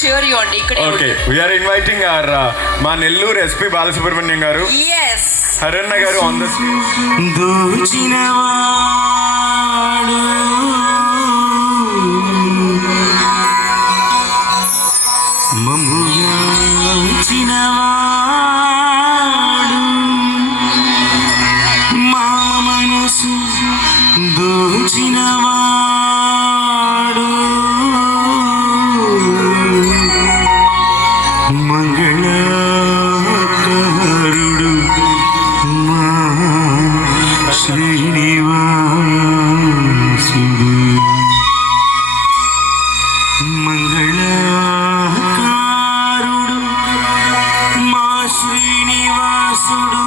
cheer you on. Okay, we are inviting our మా Nellore SP Balasubrahmanyam గారు, Yes. హరన్న గారు on the stage. దోచినవాడు మమ్ముయాచినవాడు మా మనసు దోచినవాడు మంగళాకారుడు మా శ్రీనివాసుడు మంగళాకారుడు మా శ్రీనివాసుడు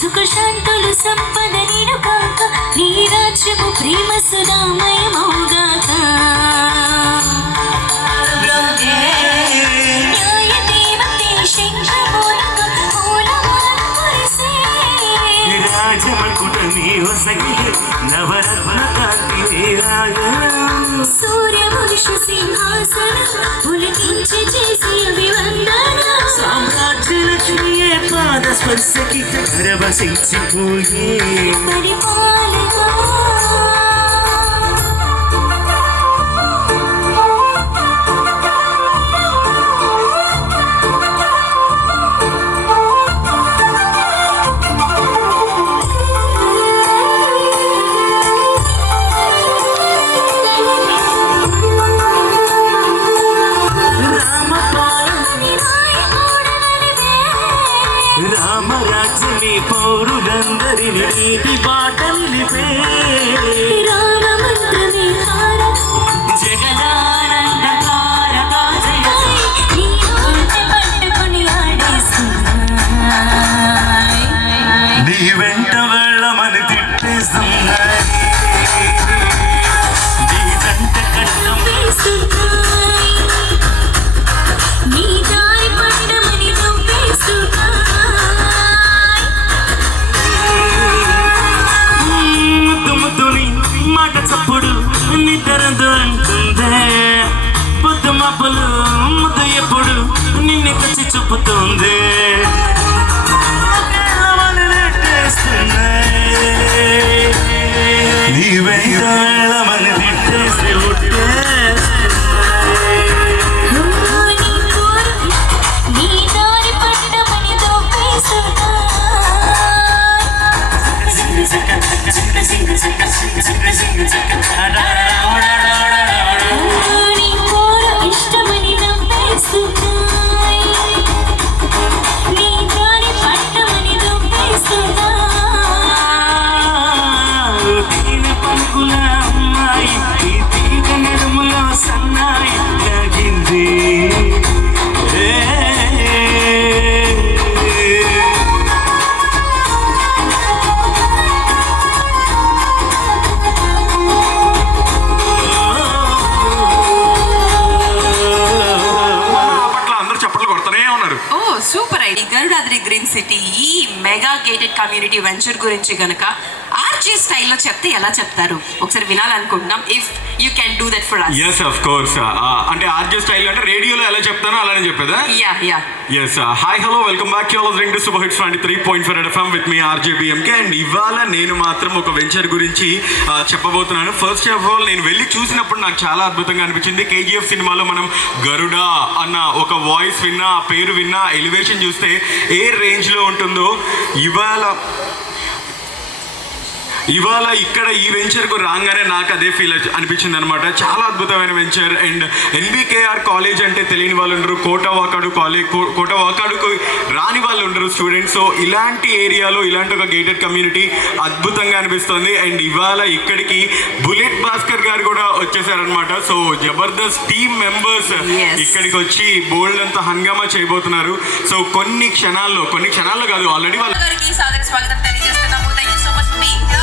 సుఖశాంతులు సంపద నిడుగాక నీ రాజ్యము ప్రేమ సుధామయమౌగాక న్యాయ దేవతే శంఖమూలక మూలమాన కురిసే రాజమకుట నీవ సఖి నవరత్న కాంతి సూర్యవంశ సింహాసనం పులకించి చేసి అభివందన సామ్రాజ్య లక్ష్మియే పాద స్పర్శకి పరవశించిపోయే పరిపాలన రామరాజ్యమి పౌరులందరిని నీతి బాటలు నిలిపే రామమంత్రమే హార జగదానందకారక జయ నీ హారతి పట్టుకుని ఆడేస్తున్నాయి నీ వెంట వెళ్ళమని తిట్టేస్తున్నాయి నీ దంట కట్టం వేస్తున్నాయి నీ దారి పట్టమని నవ్వేస్తున్నాయి ముద్దు ముద్దుని మాట చప్పుడు నిద్రదు అంటుందే పొద్దు మబ్బులు ముద్దు ఎప్పుడు నిన్ను తెచ్చి చూపుతుంది నీ వెంట వెళ్ళమని తిట్టేస్తే నీ దారి పట్టమని నీ కోర ఇష్టమని నవ్వేస్తున్నాయి నీ దారి పట్టమని నవ్వేస్తున్నాయి దీని పలుకుల అమ్మాయి ఈ తీగ నడుములో సన్నాయి లాగింది super idea Garudadri green city ఈ మెగా గేటెడ్ కమ్యూనిటీ వెంచర్ గురించి గనక ఆర్జే స్టైల్లో చెప్తే ఎలా చెప్తారు ఒకసారి వినాలనుకుంటున్నాం. If you can do that for us. Yes of course. అంటే ఆర్జే స్టైల్ అంటే రేడియోలో ఎలా చెప్తానో అలానే చెప్పేదా? Yeah yes. Hi hello, welcome back to listening to super hits 93.4 FM with me RJ BMK. And ఇవాళ నేను మాత్రం ఒక వెంచర్ గురించి చెప్పబోతున్నాను. ఫస్ట్ ఆఫ్ ఆల్ నేను వెళ్ళి చూసినప్పుడు నాకు చాలా అద్భుతంగా అనిపించింది. KGF సినిమాలో మనం గరుడ అన్న ఒక వాయిస్ విన్నా, ఆ పేరు విన్నా, ఎలివేషన్ చూస్తే ఏ రేంజ్లో ఉంటుందో ఇవాళ ఇక్కడ ఈ వెంచర్కు రాగానే నాకు అదే ఫీల్ అనిపించింది అనమాట. చాలా అద్భుతమైన వెంచర్. అండ్ NBKR కాలేజ్ అంటే తెలియని వాళ్ళు ఉండరు, కోటవాకాడుకు రాని వాళ్ళు ఉండరు స్టూడెంట్స్. సో ఇలాంటి ఏరియాలో ఇలాంటి ఒక గేటెడ్ కమ్యూనిటీ అద్భుతంగా అనిపిస్తుంది. అండ్ ఇవాళ ఇక్కడికి బుల్లెట్ భాస్కర్ గారు కూడా వచ్చేసారనమాట. సో జబర్దస్త్ టీమ్ మెంబర్స్ ఇక్కడికి వచ్చి బోల్డ్ అంతా హంగామా చేయబోతున్నారు. సో కొన్ని క్షణాల్లో కాదు, ఆల్రెడీ వాళ్ళు గారికి సాదర స్వాగతం తెలియజేస్తున్నాము. Thank you so much for being here.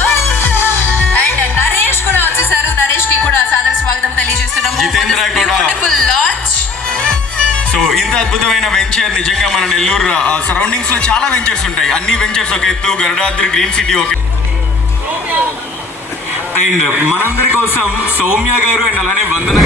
And Naresh కూడా వచ్చేసారు. నరేష్ కి కూడా సాదర స్వాగతం తెలియజేస్తున్నాము. జితేంద్ర కూడా. Beautiful launch. సో ఇంత అద్భుతమైన వెంచర్ నిజంగా మన నెల్లూరు సరౌండింగ్స్ లో చాలా వెంచర్స్ ఉంటాయి. అన్ని వెంచర్స్ ఒక ఎత్తు, గరుడాద్రి గ్రీన్ సిటీ ఒక. అండ్ మనందరి కోసం సౌమ్య గారు అండ్ అలానే వందన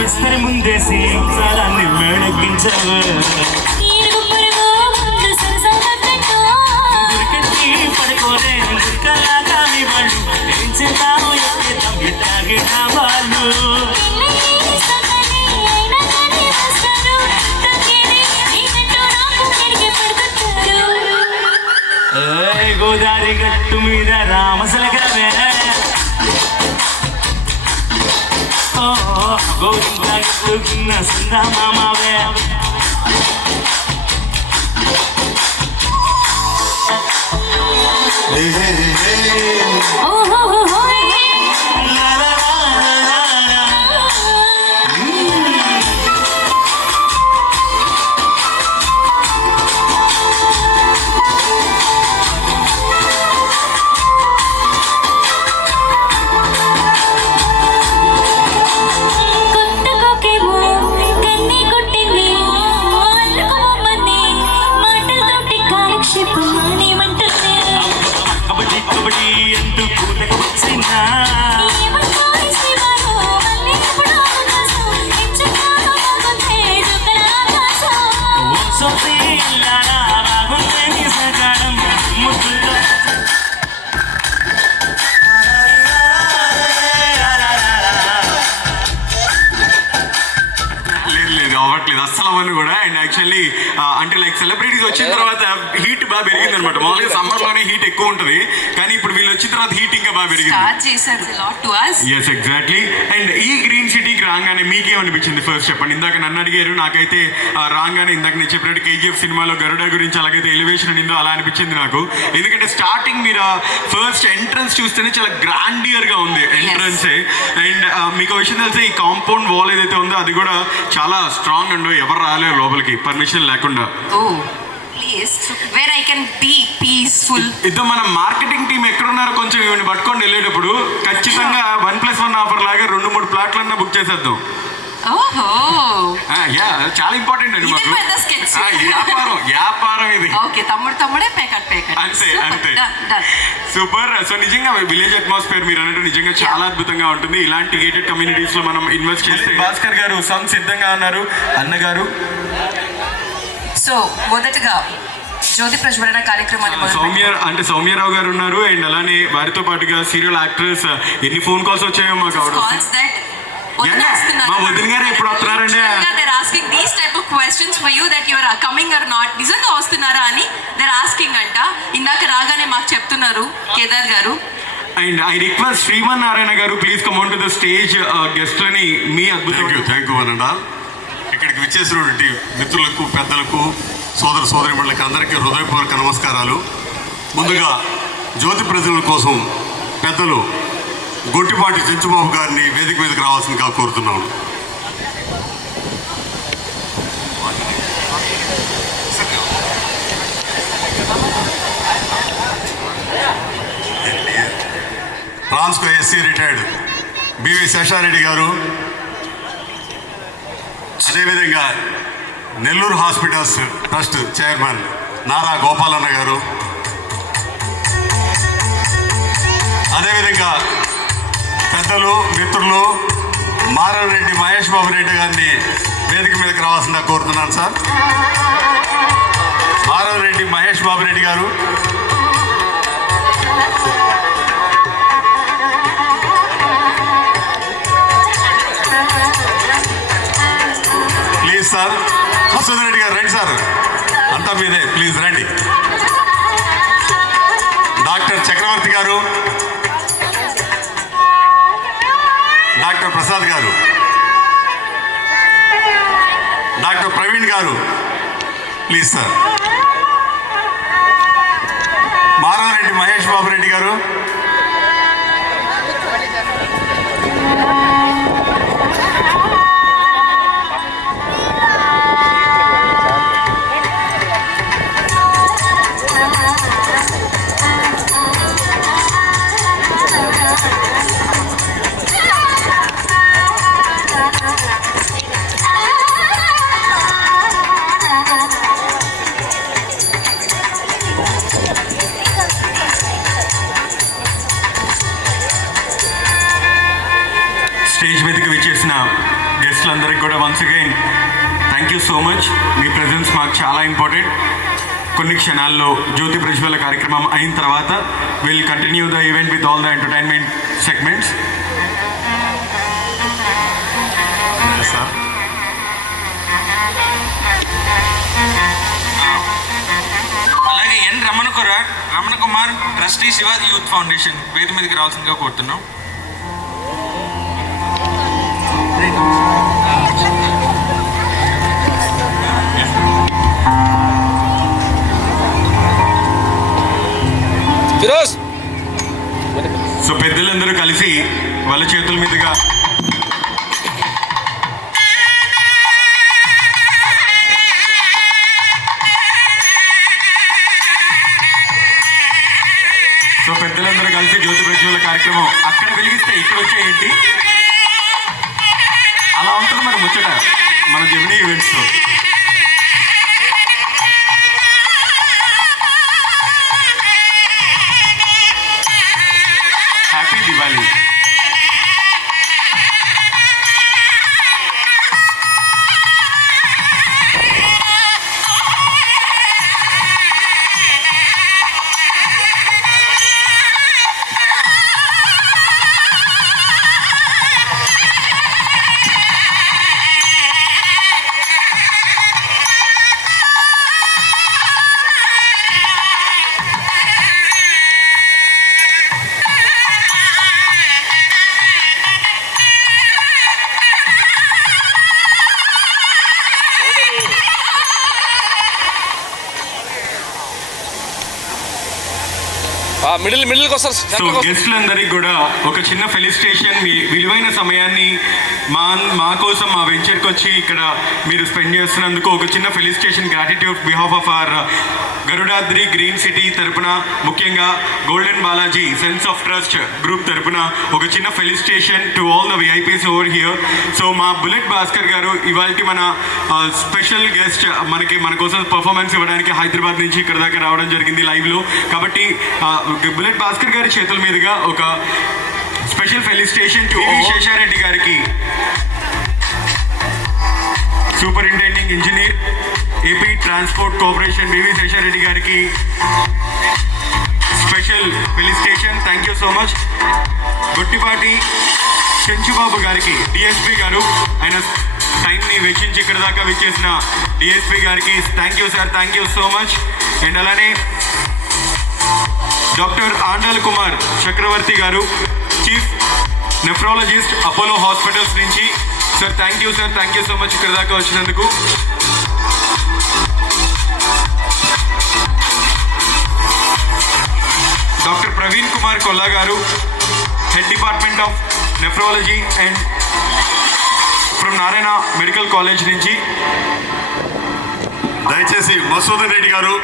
విస్తరి ముందేసి సారాన్ని మేడెక్కించావు. నీరు పురుగు ముందు సరసమన్నట్టు ఉరికెత్తి పడుకోలే దుఃఖలాగా మీ వాళ్ళు ఏం చేద్దాము తాగిన వాళ్ళు. పిల్లయ్యి సన్నని అయినా కానీ వస్తారు. తగ్గేది నీకంటూ నాకు తిరిగి పెడుతుంటారు. గోదావరి గట్టు మీద రామసలగవే గోవింద సందామావే. కొత్తకోకేమో కన్నీ కొట్టింది. అల్లుకు బొమ్మని మాటలతోటి కాలక్షేపం మానేమంటుంది. కబడ్డీ కబడ్డీ అంటూ కూతకు వచ్చిందా. ఏమంటారు శ్రీవారు మళ్ళీ ఎప్పుడు అవకాశం ఎంచుకోను బాగుంటే చుక్కల ఆకాశం. ఓ సొప్పి ఇల్లారా బాగుంటే నీ సకాలం ముద్దులో. లేదు అవ్వట్లేదు అస్సలు అవన్నీ కూడా. అండ్ యాక్చువల్లీ అంటే లైక్ సెలబ్రిటీస్ వచ్చిన తర్వాత హీట్ బాగా పెరిగింది అనమాట. మామూలుగా సమ్మర్ లోనే హీట్ ఎక్కువ ఉంటుంది, కానీ ఇప్పుడు వీళ్ళు వచ్చిన తర్వాత హీట్ ఇంకా బాగా పెరిగింది. స్టార్ట్ చేశారు lot to us. Yes exactly. And ఈ గ్రీన్ సిటీకి రాగానే మీకేమనిపించింది ఫస్ట్ చెప్పండి. ఇందాక నన్ను అడిగారు, నాకైతే రాగానే ఇందాక నేను చెప్పినట్టు KGF సినిమాలో గరుడ గురించి అలాగైతే ఎలివేషన్ అనిందో అలా అనిపించింది నాకు. ఎందుకంటే స్టార్టింగ్ మీరు ఫస్ట్ ఎంట్రన్స్ చూస్తేనే చాలా గ్రాండియర్ గా ఉంది ఎంట్రన్స్. అండ్ మీకు విషయం తెలిసే ఈ కాంపౌండ్ వాల్ ఏదైతే ఉందో అది కూడా చాలా స్ట్రాంగ్ అండ్ ఎవరు రాలేరు లోపలికి పర్మిషన్ లేకుండా. Oh, place where I can be peace. Peaceful. ఇద్దరు మన మార్కెటింగ్ టీం ఎక్కడున్నారో కొంచెం ఇవన్నీ పట్టుకొని వెళ్ళేటప్పుడు ఖచ్చితంగా 1+1 ఆఫర్ లాగా 2-3 ప్లాట్లన్నా బుక్ చేసేద్దాం. ఓహో, యా చాలా ఇంపార్టెంట్ అండి ఇది మాకు. పెద్ద sketch. వ్యాపారం ఇది. ఓకే, తమ్ముడే పేకట్. అంతే. సూపర్. సో నిజంగా విలేజ్ అట్మాస్ఫియర్ మీరు అన్నట్టు నిజంగా చాలా అద్భుతంగా ఉంటుంది. ఇలాంటి గేటెడ్ కమ్యూనిటీస్ లో మనం ఇన్వెస్ట్ చేస్తే. భాస్కర్ గారు సిద్ధంగా ఉన్నారు అన్నగారు. సో మొదటగా జ్యోతి ప్రజ్వలన కార్యక్రమాన్ని సౌమ్యరావు గారు ఉన్నారు. అండ్ అలానే వారితో పాటుగా సీరియల్ యాక్టర్స్. ఎన్ని ఫోన్ కాల్స్ వచ్చాయో మాకు ఆవిడ. మా వదిన గారు ఎప్పుడు వస్తున్నారండి? They're asking these type of questions for you that you are coming or not. నిజంగా వస్తున్నారా అని they're asking అంట. ఇందాక రాగానే మాకు చెప్తున్నారు కేదార్ గారు. And I request Sriman Narayana garu please come on to the stage. గెస్ట్లని మీ అద్భుతం. థ్యాంక్ యూ అనండా. ఇక్కడికి విచ్చేసినటువంటి మిత్రులకు, పెద్దలకు, సోదరిమణులకి అందరికీ హృదయపూర్వక నమస్కారాలు. ముందుగా జ్యోతి ప్రజల కోసం పెద్దలు గొట్టిపాటి చెంచుబాబు గారిని వేదిక మీదకి రావాల్సిందిగా కోరుతున్నాను. Transco SE retired BV Sesha Reddy garu, అదేవిధంగా Nellore hospitals trust chairman Nara Gopalanna garu, అదేవిధంగా పెద్దలు మిత్రులు మారవరెడ్డి మహేష్ బాబు రెడ్డి గారిని వేదిక మీదకి రావాల్సిందిగా కోరుతున్నాను సార్. మారవరెడ్డి మహేష్ బాబు రెడ్డి గారు, ప్లీజ్ సార్. మసూద్ రెడ్డి గారు రండి సార్, అంతా మీదే, ప్లీజ్ రండి. డాక్టర్ చక్రవర్తి గారు, డాక్టర్ ప్రసాద్ గారు, డాక్టర్ ప్రవీణ్ గారు, ప్లీజ్ సార్. మారారెడ్డి మహేష్ బాబు రెడ్డి గారు, స్టేజ్ మీదకి విచ్చేసిన గెస్ట్లందరికీ కూడా once again thank you so much. Me presence మాకు చాలా ఇంపార్టెంట్. కొన్ని క్షణాల్లో జ్యోతి ప్రజ్వల కార్యక్రమం అయిన తర్వాత will continue the event with all the entertainment segments. Sir అలాగే N Ramana Kumar trustee Shivaji youth foundation వేది మీదకి రావాల్సిందిగా కోరుతున్నాం. సో పెద్దలందరూ కలిసి వాళ్ళ చేతుల మీదుగా జ్యోతి ప్రజ్వల కార్యక్రమం అక్కడ వెలిగిస్తే ఇక్కడ వచ్చేయండి. అలా ఉంటుంది మరి ముచ్చట మన జెమినీ ఈవెంట్స్లో. హ్యాపీ దివాళీ. మిడిల్కి వస్తారు సో సెంటర్కి వస్తారు. గెస్ట్లందరికీ కూడా ఒక చిన్న ఫెలిసిటేషన్. మీ విలువైన సమయాన్ని మా కోసం మా వెంచర్కి వచ్చి ఇక్కడ మీరు స్పెండ్ చేస్తున్నందుకు ఒక చిన్న felicitation gratitude behalf of our Garudadri green city తరపున, ముఖ్యంగా golden Balaji sons of trust group తరపున ఒక చిన్న felicitation to all the VIPs over here. So మా బుల్లెట్ భాస్కర్ గారు ఇవాళ మన స్పెషల్ గెస్ట్ మన కోసం పర్ఫార్మెన్స్ ఇవ్వడానికి హైదరాబాద్ నుంచి ఇక్కడ దాకా రావడం జరిగింది లైవ్లో. కాబట్టి బుల్లెట్ భాస్కర్ గారి చేతుల మీదుగా ఒక స్పెషల్ ఫెలిసిటేషన్ టు శేషారెడ్డి గారికి, superintending engineer AP transport corporation BV Sesha Reddy గారికి special felicitation. Thank you so much. Gottipati Chenchubabu గారికి డిఎస్పీ గారు, ఆయన టైంని వెచ్చించి ఇక్కడ దాకా విచ్చేసిన డిఎస్పీ గారికి thank you sir, thank you so much. And అలానే డాక్టర్ ఆండల్ కుమార్ చక్రవర్తి గారు, చీఫ్ నెఫ్రాలజిస్ట్ అపోలో హాస్పిటల్స్ నుంచి. Sir thank you sir, thank you so much ఇక్కడ దాకా వచ్చినందుకు. డాక్టర్ ప్రవీణ్ కుమార్ కొల్లా గారు, head department of nephrology and from Narayana medical college నుంచి. దయచేసి మసూదన్ రెడ్డి గారు,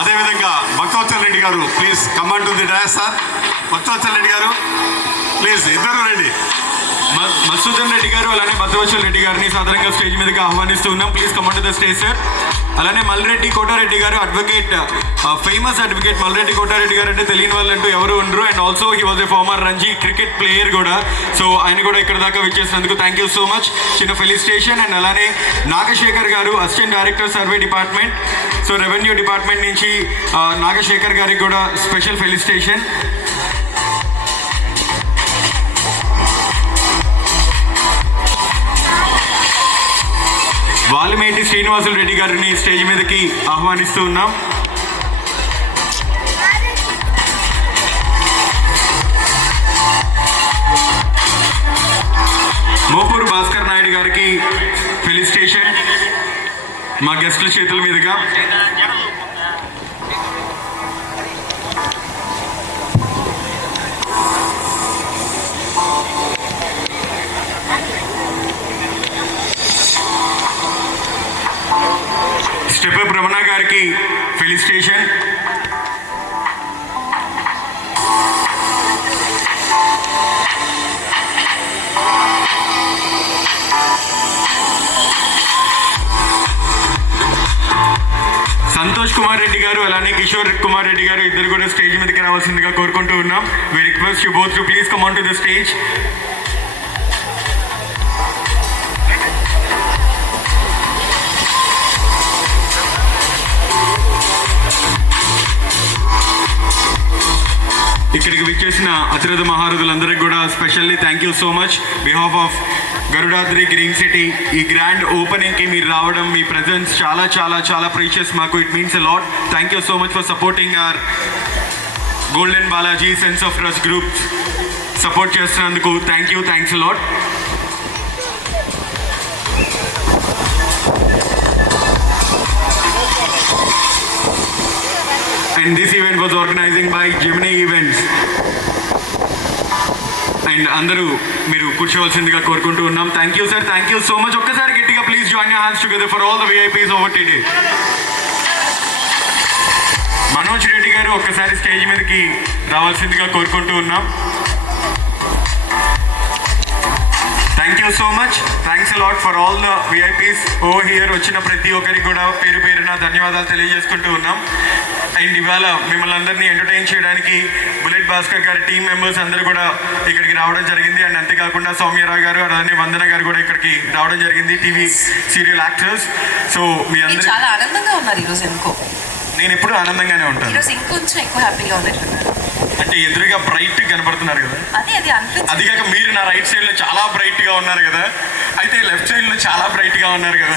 అదేవిధంగా భక్తవత్సల్ రెడ్డి గారు, please come on to the dais sir. Bhaktavatsal Reddy గారు ప్లీజ్ ఇద్దరు రండి. మసూదన్ రెడ్డి గారు అలానే భద్రవత్సల్ రెడ్డి గారిని సాధారణంగా స్టేజ్ మీదకి ఆహ్వానిస్తూ ఉన్నాం. Please come on to the stage sir. అలానే Malreddy Kotareddy garu, advocate, famous advocate Malreddy Kotareddy garu అంటే తెలియని వాళ్ళంటూ ఎవరు ఉండరు. And also he was a former Ranji cricket player కూడా. సో ఆయన కూడా ఇక్కడ దాకా విచ్చేసినందుకు థ్యాంక్ యూ సో మచ్, చిన్న ఫెలిసిటేషన్. అండ్ అలానే Nagasekhar garu, assistant director survey department, so revenue department నుంచి నాగశేఖర్ గారికి కూడా స్పెషల్ ఫెలిసిటేషన్. వాల్మేటి శ్రీనివాసులు రెడ్డి గారిని స్టేజ్ మీదకి ఆహ్వానిస్తూ ఉన్నాం. మోపూరు భాస్కర్ నాయుడు గారికి ఫెలిసిటేషన్ మా గెస్టుల చేతుల మీదుగా. స్టెప్ రమణ గారికి ఫెలిసిటేషన్. సంతోష్ కుమార్ రెడ్డి గారు అలానే కిషోర్ కుమార్ రెడ్డి గారు ఇద్దరు కూడా స్టేజ్ మీదకి రావాల్సిందిగా కోరుకుంటూ ఉన్నాం. We request you both to please come on to the stage. ఇక్కడికి విచ్చేసిన అతిరథ మహారథులందరికీ కూడా specially thank you so much behalf of Garudadri green city. ఈ గ్రాండ్ ఓపెనింగ్కి మీరు రావడం, మీ ప్రజెన్స్ చాలా చాలా చాలా ప్రీషియస్ మాకు. It means a lot. Thank you so much for supporting our golden Balaji sons of trust group. Support చేస్తున్నందుకు thank you, thanks a lot. And this event was organizing by Gemini Events. And అందరూ మీరు కూర్చోవలసిందిగా కోరుకుంటూ ఉన్నాం. Thank you sir, thank you so much. ఒక్కసారి గట్టిగా please join your hands together for all the VIPs over today. Manoj Reddy గారు ఒక్కసారి stage మీదకి రావాల్సిందిగా కోరుకుంటూ ఉన్నాం. Thank you so much, thanks a lot for all the VIPs over here. వచ్చిన ప్రతి ఒక్కరికి కూడా పేరు పేరున ధన్యవాదాలు తెలియజేసుకుంటూ ఉన్నాం. అండ్ ఇవాళ మిమ్మల్ని అందరినీ ఎంటర్టైన్ చేయడానికి బుల్లెట్ భాస్కర్ గారి టీం మెంబర్స్ అందరూ కూడా ఇక్కడికి రావడం జరిగింది. అండ్ అంతేకాకుండా సౌమ్యరావు గారు అలానే వందన గారు కూడా ఇక్కడికి రావడం జరిగింది, టీవీ సీరియల్ యాక్టర్స్. సో మీ అందరూ చాలా ఆనందంగా ఉన్నారు ఈరోజు. ఇంకో నేను ఎప్పుడు ఆనందంగానే ఉంటాను. ఈరోజు ఇంకొంచెం ఎక్కువ హ్యాపీగా ఉన్నట్లున్నారు. అంటే ఎదురుగా బ్రైట్ కనబడుతున్నారు కదా, అనిపించింది. అది కాక మీరు నా రైట్ సైడ్ లో చాలా బ్రైట్ గా ఉన్నారు కదా, అయితే లెఫ్ట్ సైడ్ లో చాలా బ్రైట్ గా ఉన్నారు కదా.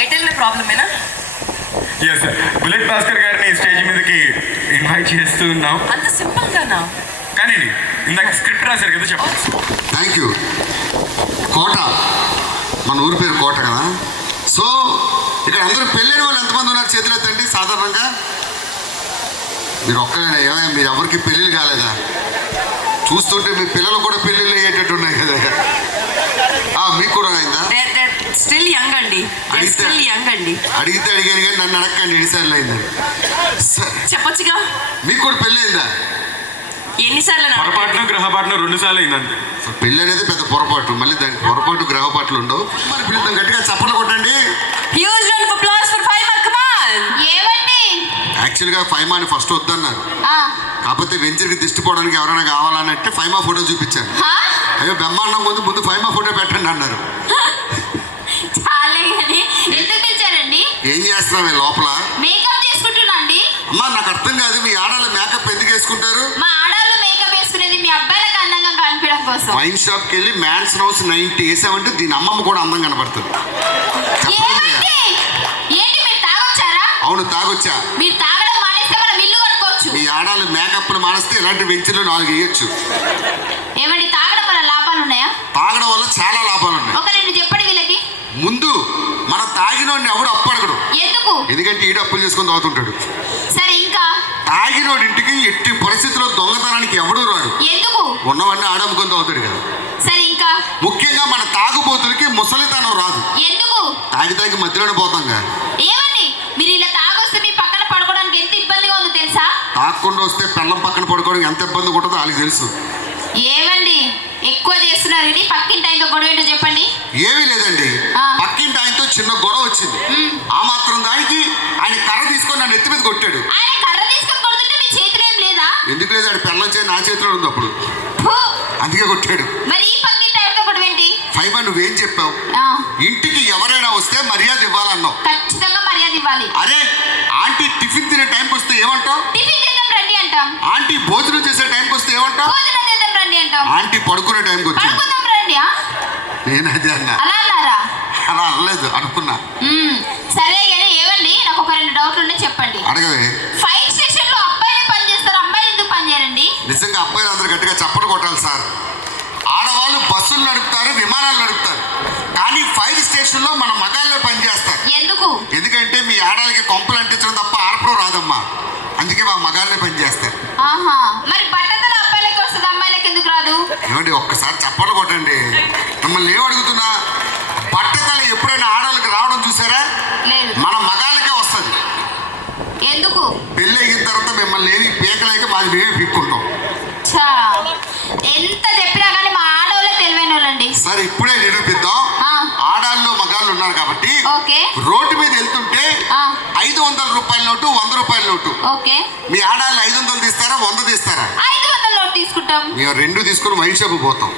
ఎయిర్టెల్ ప్రాబ్లమేనా? Yes sir. బుల్లెట్ భాస్కర్ గారిని స్టేజ్ మీదకి ఇన్వైట్ చేస్తూ ఉన్నాం. అంత సింపుల్ గానా? కానీ ఇందాక స్క్రిప్ట్ రాశారు కదా, చెప్పండి. Thank you. కోట, మన ఊరి పేరు కోట కదా. సో ఇక్కడ అందరూ పెళ్ళైన వాళ్ళు ఎంతమంది ఉన్నారు చేతులు ఎత్తండి. సాధారణంగా మీరు ఒక్కలేనా? ఏమైనా మీరు ఎవరికి పెళ్ళిళ్ళు కాలేదా? చూస్తుంటే మీ పిల్లలు కూడా పెళ్ళిళ్ళు అయ్యేటట్టు ఉన్నాయి కదా. మీకు కూడా అయిందా? స్టిల్ యంగ్ అండి, స్టిల్ యంగ్ అండి. అడిగితే అడిగాను కానీ నన్ను అడగండి ఎన్నిసార్లు అయిందని. చెప్పొచ్చుగా. మీకు కూడా పెళ్ళి అయిందా? ఎన్నిసార్లు? పొరపాటున గ్రహపాటున 2 సార్లు అయిందంతే. పెళ్ళి అనేది పెద్ద పొరపాటు, మళ్ళీ దానికి పొరపాటు గ్రహపాట్లు ఉండవు. మరి పిల్లలు గట్టిగా చప్పట్లు కొట్టండి. Huge round of applause for Faima. Come on. ఏమండి? యాక్చువల్గా ఫైమాని ఫస్ట్ వద్దన్నారు, కాకపోతే వెంచర్కి దిష్టి పోవడానికి ఎవరైనా కావాలనంటే ఫైమా ఫోటో చూపించాను. అయ్యో బ్రహ్మాండం ముందు ఫైమా ఫోటో పెట్టండి అన్నారు. చాలే కానీ ఎందుకు పిలిచారండి? ఏం చేస్తున్నామే లోపల? మేకప్ చేసుకుంటున్నా అండి. అమ్మా నాకు అర్థం కాదు, మీ ఆడవాళ్ళు మేకప్ ఎందుకు వేసుకుంటారు? మా ఆడవాళ్ళు మేకప్ వేసుకునేది మీ అబ్బాయిలకు అందంగా కనిపించడం కోసం. వైన్ షాప్కి వెళ్ళి మ్యాన్స్ హౌస్ 90 వేసామంటే దీని అమ్మమ్మ కూడా అందం కనబడుతుంది. ఏమండి? ఏంటి మీరు తాగొచ్చారా? అవును తాగొచ్చా. మీరు తాగడం మానేస్తే మనం ఇల్లు కట్టుకోవచ్చు. మీ ఆడాలు మేకప్లు మానేస్తే ఇలాంటి వెంచర్లు 4 వేయొచ్చు. ఏమండి తాగడం వల్ల లాభాలు ఉన్నాయా? తాగడం వల్ల చాలా లాభాలు ఉన్నాయి. ఒక 2 చెప్పండి వీళ్ళకి. ముందు మనం తాగినోడిని ఎవడు అప్పు అడగడు, ఎందుకు? ఎందుకంటే ఈడు అప్పులు చేసుకొని తాగుతుంటాడు. సరే ఇంకా? తాగినోడి ఇంటికి ఎట్టి పరిస్థితుల్లో దొంగతనానికి ఎవడూ రాడు, ఎందుకు? ఉన్నవన్నీ ఆడమ్ముకొని తాగుతాడు కదా. సరే ఇంకా? ముఖ్యంగా మన తాగుబోతులకి ముసలితనం రాదు. ఎందుకు? తాగి మధ్యలోనే పోతాంగా. ఏమండి మీరు ఇలా తాగొస్తే మీ పక్కన పడుకోవడానికి ఎంత ఇబ్బందిగా ఉందో తెలుసా? తాగకుండా వస్తే పెళ్ళం పక్కన పడుకోవడానికి ఎంత ఇబ్బంది ఉంటుందో వాళ్ళకి తెలుసు. ఏమండి ఎక్కువ చేస్తున్నారు ఇది. పక్కింటి ఆయనతో గొడవ ఏంటో చెప్పండి. ఏమీ లేదండి, పక్కింటి ఆయనతో చిన్న గొడవ వచ్చింది. ఆ మాత్రం దానికి ఆయన కర్ర తీసుకొని నన్ను ఎత్తి మీద కొట్టాడు. ఆయన కర్ర తీసుకొని కొడుతుంటే మీ చేతిలో ఏం లేదా? ఎందుకు లేదు, ఆడి పెళ్ళం చేయి నా చేతిలో ఉంది అప్పుడు, అందుకే కొట్టాడు. మరి ఈ పక్కింటి ఆయనతో గొడవ ఏంటి? ఫైమా నువ్వేం చెప్పావు? ఇంటికి ఎవరైనా వస్తే మర్యాద ఇవ్వాలన్నావు. ఖచ్చితంగా మర్యాద ఇవ్వాలి. అరే ఆంటీ టిఫిన్ తినే టైంకి వస్తే ఏమంటావు? టిఫిన్ చేద్దాం రండి అంటాం. ఆంటీ భోజనం చేసే టైంకి వస్తే ఏమంటావు? భోజనం చేద్దాం రండి అంటాం. ఆంటీ పడుకునే టైంకి వచ్చింది, పడుకుందాం రండి. నేను అదే అన్నా. అలా అన్నారా? అలా అనలేదు, అనుకున్నా. సరే కానీ ఏమండి నాకు ఒక 2 డౌట్లు ఉంటే చెప్పండి. అడగవే. ఫైర్ స్టేషన్ లో అబ్బాయిలే పని చేస్తారు, అమ్మాయిలు ఎందుకు పని చేయరండి? నిజంగా అబ్బాయిలు అందరూ గట్టిగా చప్పట్లు కొట్టాలి సార్. ఆడవాళ్ళు బస్సులు నడుపుతారు, విమానాలు నడుపుతారు, కానీ ఫైర్ స్టేషన్లో మన మగాళ్ళే పని చేస్తారు. ఎందుకు? ఎందుకంటే మీ ఆడాలకి కొంపలు అంటించడం తప్ప ఆర్పడం రాదమ్మా, అందుకే మా మగాళ్ళే పని చేస్తారు. ఆహా, మరి బట్టతల అబ్బాయిలకి వస్తుంది, అమ్మాయిలకి ఎందుకు రాదు? ఏమండి ఒక్కసారి చప్పట్లు కొట్టండి. మిమ్మల్ని ఏం అడుగుతున్నా, బట్టతల ఎప్పుడైనా ఆడవాళ్ళకి రావడం చూసారా? లేదు. మన మగాళ్ళకే వస్తుంది. ఎందుకు? పెళ్ళి అయిన తర్వాత మిమ్మల్ని ఏమి పీకలేక మాది మేమే పీక్కుంటాం. ఎంత చెప్పినా కానీ మా ఆడవాళ్ళే తెలివైన వాళ్ళండి. సరే ఇప్పుడే నిరూపిద్దాం. ఆడాళ్ళు మగాళ్ళు ఉన్నారు కాబట్టి ఓకే. రోడ్డు మీద వెళ్తుంటే 500 రూపాయల నోటు 100 రూపాయల నోటు. ఓకే. మీ ఆడాళ్ళు 500 తీస్తారా 100 తీస్తారా? 500 నోటు తీసుకుంటాం. మేము 2 తీసుకుని వైన్ షాప్ పోతాం.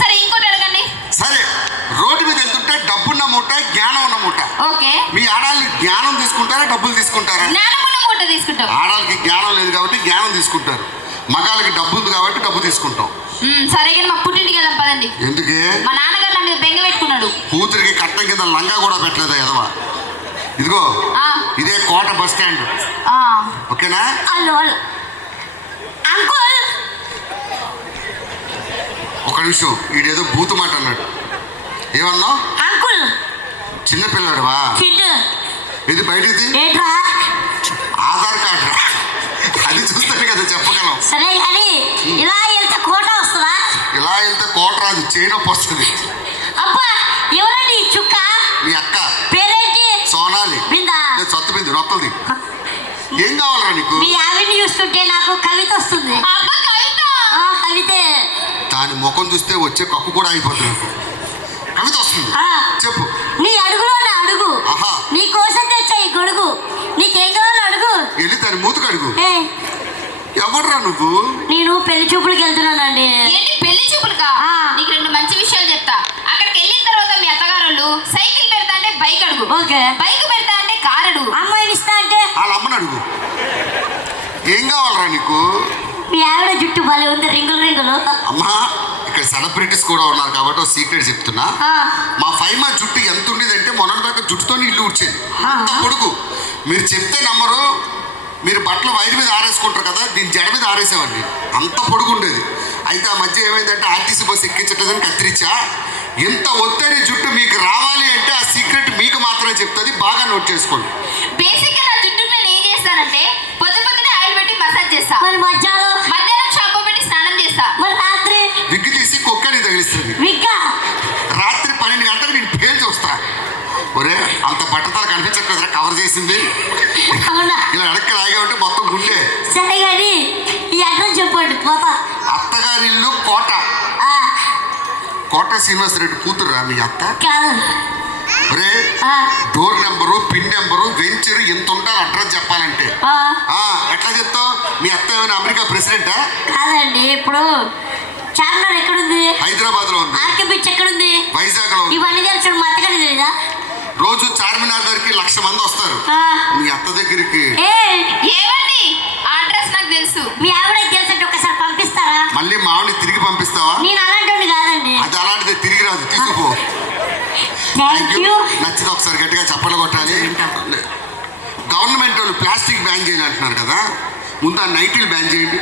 సరే ఇంకోటి అడగండి. సరే రోడ్డు మీద వెళ్తుంటే డబ్బున్న మూట జ్ఞానం ఉన్న మూట. ఓకే. మీ ఆడాళ్ళు జ్ఞానం తీసుకుంటారా డబ్బులు తీసుకుంటారా? జ్ఞానం ఉన్న మూట తీసుకుంటాం. ఆడాళ్ళకి జ్ఞానం లేదు కాబట్టి జ్ఞానం తీసుకుంటారు, మగాళ్ళకి డబ్బు ఉంది కాబట్టి డబ్బు తీసుకుంటాం. సరే కానీ మా పుట్టింటికి వెళ్దాం పదండి. ఎందుకే? మా నాన్నగారు నా మీద బెంగ పెట్టుకున్నాడు. కూతురికి కట్టం కింద లంగా కూడా పెట్టలేదా ఎదవా? ఇదిగో ఇదే కోట బస్ స్టాండ్, ఓకేనా? Hello uncle. ఒక నిమిషం, వీడేదో బూతు మాట అన్నాడు. ఏమన్నావు? అంకుల్. చిన్నపిల్లాడువా? ఇది బయటిది ఆధార్ కార్డు, అది చూస్తే కదా చెప్పగలం. సరే కానీ ఇలా వెళ్తే కోట వస్తుందా? ఇలా వెళ్తే కోట రాదు, చేయనొప్పి వస్తుంది. అబ్బా ఎవరండి చుక్క? మీ అక్క. పేరేంటి? సోనాలి. సత్తు బిందు నొత్తది. ఏం కావాలరా నీకు? మీ ఆవిడ్ని చూస్తుంటే నాకు కవిత వస్తుంది. కవితే. దాని ముఖం చూస్తే వచ్చే కక్కు కూడా అయిపోతుంది. కవిత వస్తుంది, చెప్పు. నీ అడుగులో నా అడుగు, నీ కోసం తెచ్చా ఈ గొడుగు, నీకేం కావాలో అడుగు. వెళ్ళి దాని మూతుకు అడుగు. ఎవడరా నువ్వు? నేను పెళ్లి చూపులకు వెళ్తున్నానండి. ఏంటి పెళ్లి చూపులుకా? నీకు 2 మంచి విషయాలు చెప్తా. అక్కడికి వెళ్ళిన తర్వాత మీ అత్తగారు సైకిల్ పెడతా అంటే బైక్ అడుగు, బైక్ పెడతా అంటే కార్ అడుగు, అమ్మాయిని ఇస్తా అంటే వాళ్ళ అమ్మని అడుగు. ఏం కావాలరా నీకు? మీ ఆవిడ జుట్టు భలే ఉంది, రింగులు రింగులు. అమ్మా ఇక్కడ సెలబ్రిటీస్ కూడా ఉన్నారు కాబట్టి ఒక సీక్రెట్ చెప్తున్నా. మా ఫైమా జుట్టు ఎంత ఉండేదంటే మొన్నటిదాకా జుట్టుతో ఇల్లు ఉడ్చేది, అంత పొడుగు. మీరు చెప్తే నమ్మరు, మీరు బట్టలు వైర్ మీద ఆరేసుకుంటారు కదా, దీని జడ మీద ఆరేసేవాడిని, అంత పొడుగు ఉండేది. అయితే ఆ మధ్య ఏమైందంటే ఆర్టీసీ బస్సు ఎక్కించట్లేదని కత్తిరించా. ఎంత ఒత్తిడి జుట్టు మీకు రావాలి అంటే ఆ సీక్రెట్ మీకు మాత్రమే చెప్తుంది, బాగా నోట్ చేసుకోండి. బేసిక్గా నా జుట్టు నేను ఏం చేస్తానంటే పొద్దున్నే ఆయిల్ పెట్టి చేస్తా. మరి మధ్యాహ్నం మధ్యాహ్నం షాంపూ పెట్టి స్నానం చేస్తా. మరి రాత్రి విగ్గు తీసి కుక్కని తగిలిస్తుంది. విగ్గా రాత్రి 12 గంటలకు నేను పేరు చూస్తా. ఒరే అంత బట్టతల కనిపించట్లేదురా కవర్ చేసింది. అవునా? ఇలా అడక్క లాగా ఉంటే మొత్తం గుండె. సరే కానీ ఈ అడ్రస్ చెప్పండి పోతా. అత్తగారి ఇల్లు కోట. ఆ, కోట శ్రీనివాసరెడ్డి కూతురురా మీ అత్త? కాదు. ఒరే ఆ, door number pin number venture ఎంత ఉండాలి అడ్రస్ చెప్పాలంటే ఆ, ఎట్లా చెప్తావు? మీ అత్త ఏమైనా అమెరికా ప్రెసిడెంటా? కాదండి. ఇప్పుడు చార్మినార్ ఎక్కడుంది? హైదరాబాద్ లో ఉంది. ఆర్కే బీచ్ ఎక్కడుంది? వైజాగ్ లో ఉంది. ఇవన్నీ తెలుసు మా అత్తగారి తెలీదా? రోజు చార్మినార్ దగ్గరికి 1,00,000 మంది వస్తారు. ఆ, మీ అత్త దగ్గరికి ఏ ఏమండి ఆ అడ్రస్ నాకు తెలుసు. మీ ఆవిడ తెలుసంటే ఒకసారి పంపిస్తారా? మళ్ళీ మామిడి తిరిగి పంపిస్తావా? నేను అలాంటి కాదండి. అది అలాంటిది తిరిగి రాదు, తీసుకుపో. Thank you. నచ్చితే ఒకసారి గట్టిగా చప్పట్లు కొట్టాలి. గవర్నమెంట్ వాళ్ళు ప్లాస్టిక్ బ్యాన్ చేయాలి అంటున్నారు కదా, ముందు ఆ నైటీలు బ్యాన్ చేయండి.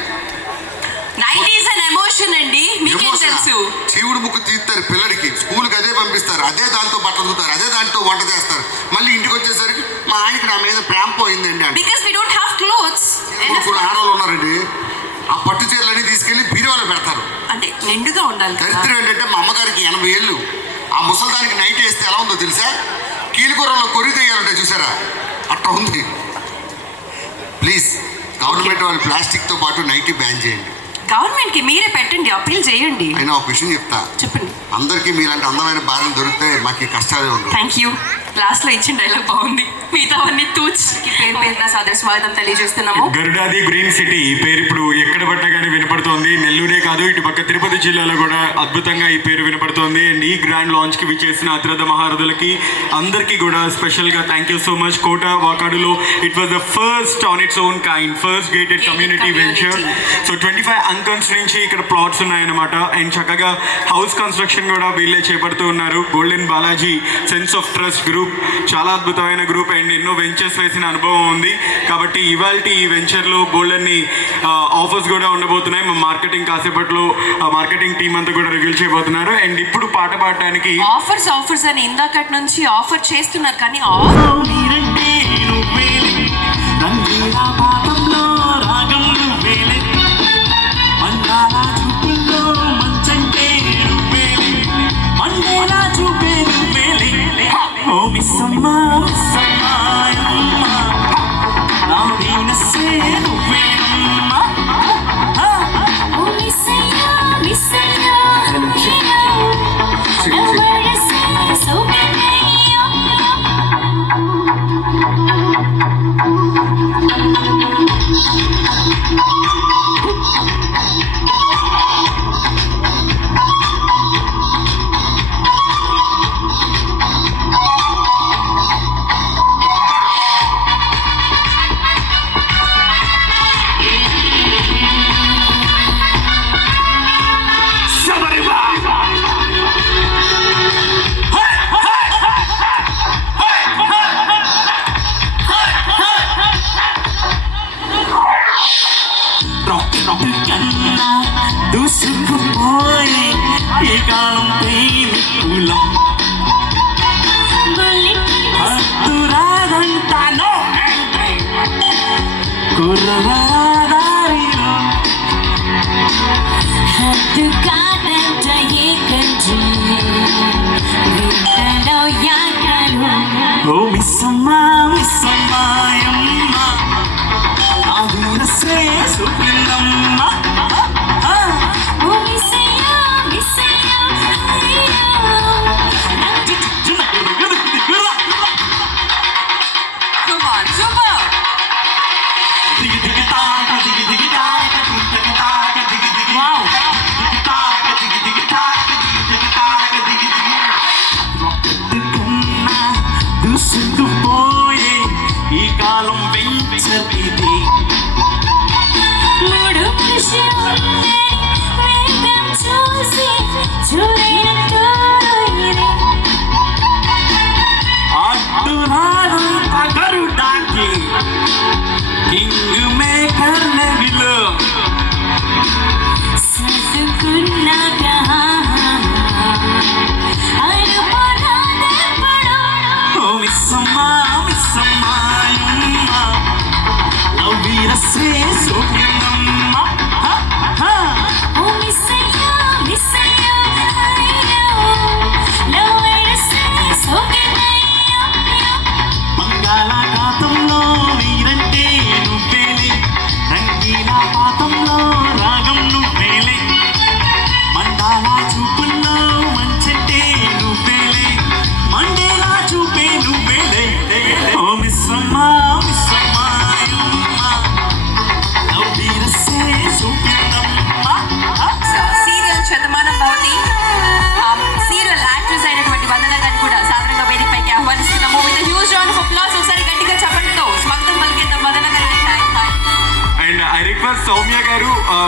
నైట్ ఈస్ అన్ ఎమోషన్ అండి, మీకేం తెలుసు? చీవుడు ముక్కు తీస్తారు పిల్లడికి, స్కూల్కి అదే పంపిస్తారు, అదే దాంతో బట్టలు తుతారు, అదే దాంతో వంట చేస్తారు. మళ్ళీ ఇంటికి వచ్చేసరికి మా ఆయనకి నా మీద ప్రేమ పోయిందండి అంటే. Because we don't have clothes. ఇప్పుడు ఆడవాళ్ళు ఉన్నారండి, ఆ పట్టు చీరలన్నీ తీసుకెళ్లి బీరువాలో పెడతారు. అంటే నిండుగా ఉండాలి కదా. దరిద్రం ఏంటంటే మా అమ్మగారికి 80 ఏళ్ళు. ఆ ముసల్దానికి నైట్ వేస్తే ఎలా ఉందో తెలుసా? కీలుకూరలో కొరి తెయ్యాలంటే చూసారా, అట్లా ఉంది. ప్లీజ్ గవర్నమెంట్ వాళ్ళు ప్లాస్టిక్తో పాటు నైటీ బ్యాన్ చేయండి. గవర్నమెంట్ కి మీరే పెట్టండి, అప్పీల్ చేయండి. అయినా ఒక విషయం చెప్తా, చెప్పండి. అందరికీ మీలాంటి అందమైన భార్యలు దొరికితే మాకు ఈ కష్టాలే ఉండవు. Thank you. లాస్ట్ లో ఇచ్చిన డైలాగ్ బాగుంది, మిగతావన్నీ తూచ్. పేరు పేరున సాదర స్వాగతం తెలియజేస్తున్నాము. గరుడాది గ్రీన్ సిటీ ఈ పేరు ఇప్పుడు ఎక్కడ పట్టినా కానీ వినపడుతోంది. నెల్లూరే కాదు, ఇటు పక్క తిరుపతి జిల్లాలో కూడా అద్భుతంగా ఈ పేరు వినపడుతోంది. అండ్ ఈ గ్రాండ్ లాంచ్ కి విచ్చేసిన అతిరథ మహారథులకి అందరికీ కూడా స్పెషల్ గా thank you so much. Kota వాకాడులో it was the first on its own kind, first gated community venture. So 25 అంకన్స్ నుంచి ఇక్కడ ప్లాట్స్ ఉన్నాయన్నమాట. అండ్ చక్కగా హౌస్ కన్స్ట్రక్షన్ కూడా వీళ్ళే చేపడుతూ ఉన్నారు. Golden Balaji sons of trust group చాలా అద్భుతమైన గ్రూప్ అండ్ ఎన్నో వెంచర్స్ వేసిన అనుభవం ఉంది. కాబట్టి ఇవాళ ఈ వెంచర్లో బోల్డన్ని ఆఫర్స్ కూడా ఉండబోతున్నాయి. మా మార్కెటింగ్ కాసేపట్లో మార్కెటింగ్ టీం అంతా కూడా రివీల్ చేయబోతున్నారు. అండ్ ఇప్పుడు పాట పాడటానికి ఆఫర్స్ అని ఇందాకటి నుంచి ఆఫర్ చేస్తున్నారు, కానీ నీరంటే నువ్వేలే, రంగీలా పాపంలో రాగం నువ్వేలే, మందాల చూపుల్లో మంచంటే నువ్వేలే, మండేలా చూపే నువ్వేలే. ఓ మిస్సమ్మా మిస్సమ్మాయమ్మ, నా వీనస్సే నువ్వేనమ్మా. ఓ మిస్సయ్యా మిస్సయ్యా నవ్వడే సౌకర్యయ్యో. కన్నా దూసుకుపోయే ఈ కాలం ప్రేమికులం, అద్దురాదంటాను కుర్రవాదారిలో హద్దు కాదంట ఏ కంచి వింటలో యాటలు. ఓ మిస్సమ్మా మిస్సమ్మాయమ్మ, నా వీరసే సుఖిలమ్మ. ఓ మిస్సయ్యా మిస్సయ్యా అయ్యో. Come on, super. దిగి దిగి తాక దిగి దిగి తాక దిగి తాక దిగి దిగి వావ్ దిగి తాక దిగి దిగి తాక దిగి దిగి తాక దిగి దిగి రొక్కట్టుకున్నా దూసుకుపోయే ఈ కాలం వెంచర్ ఇది. మూడు విషయాలని వేగం చూసి చూడైనట్టు ఇది. అడ్డురాడంత గరుడాకి కింగ్ మేకర్ నెవిలో సర్దుకున్నాక అనుకోరాదెప్పుడు. ఓ మిస్సమ్మా మిస్సమ్మాయమ్మ, నా వీరసే సుఖిలమ్మ.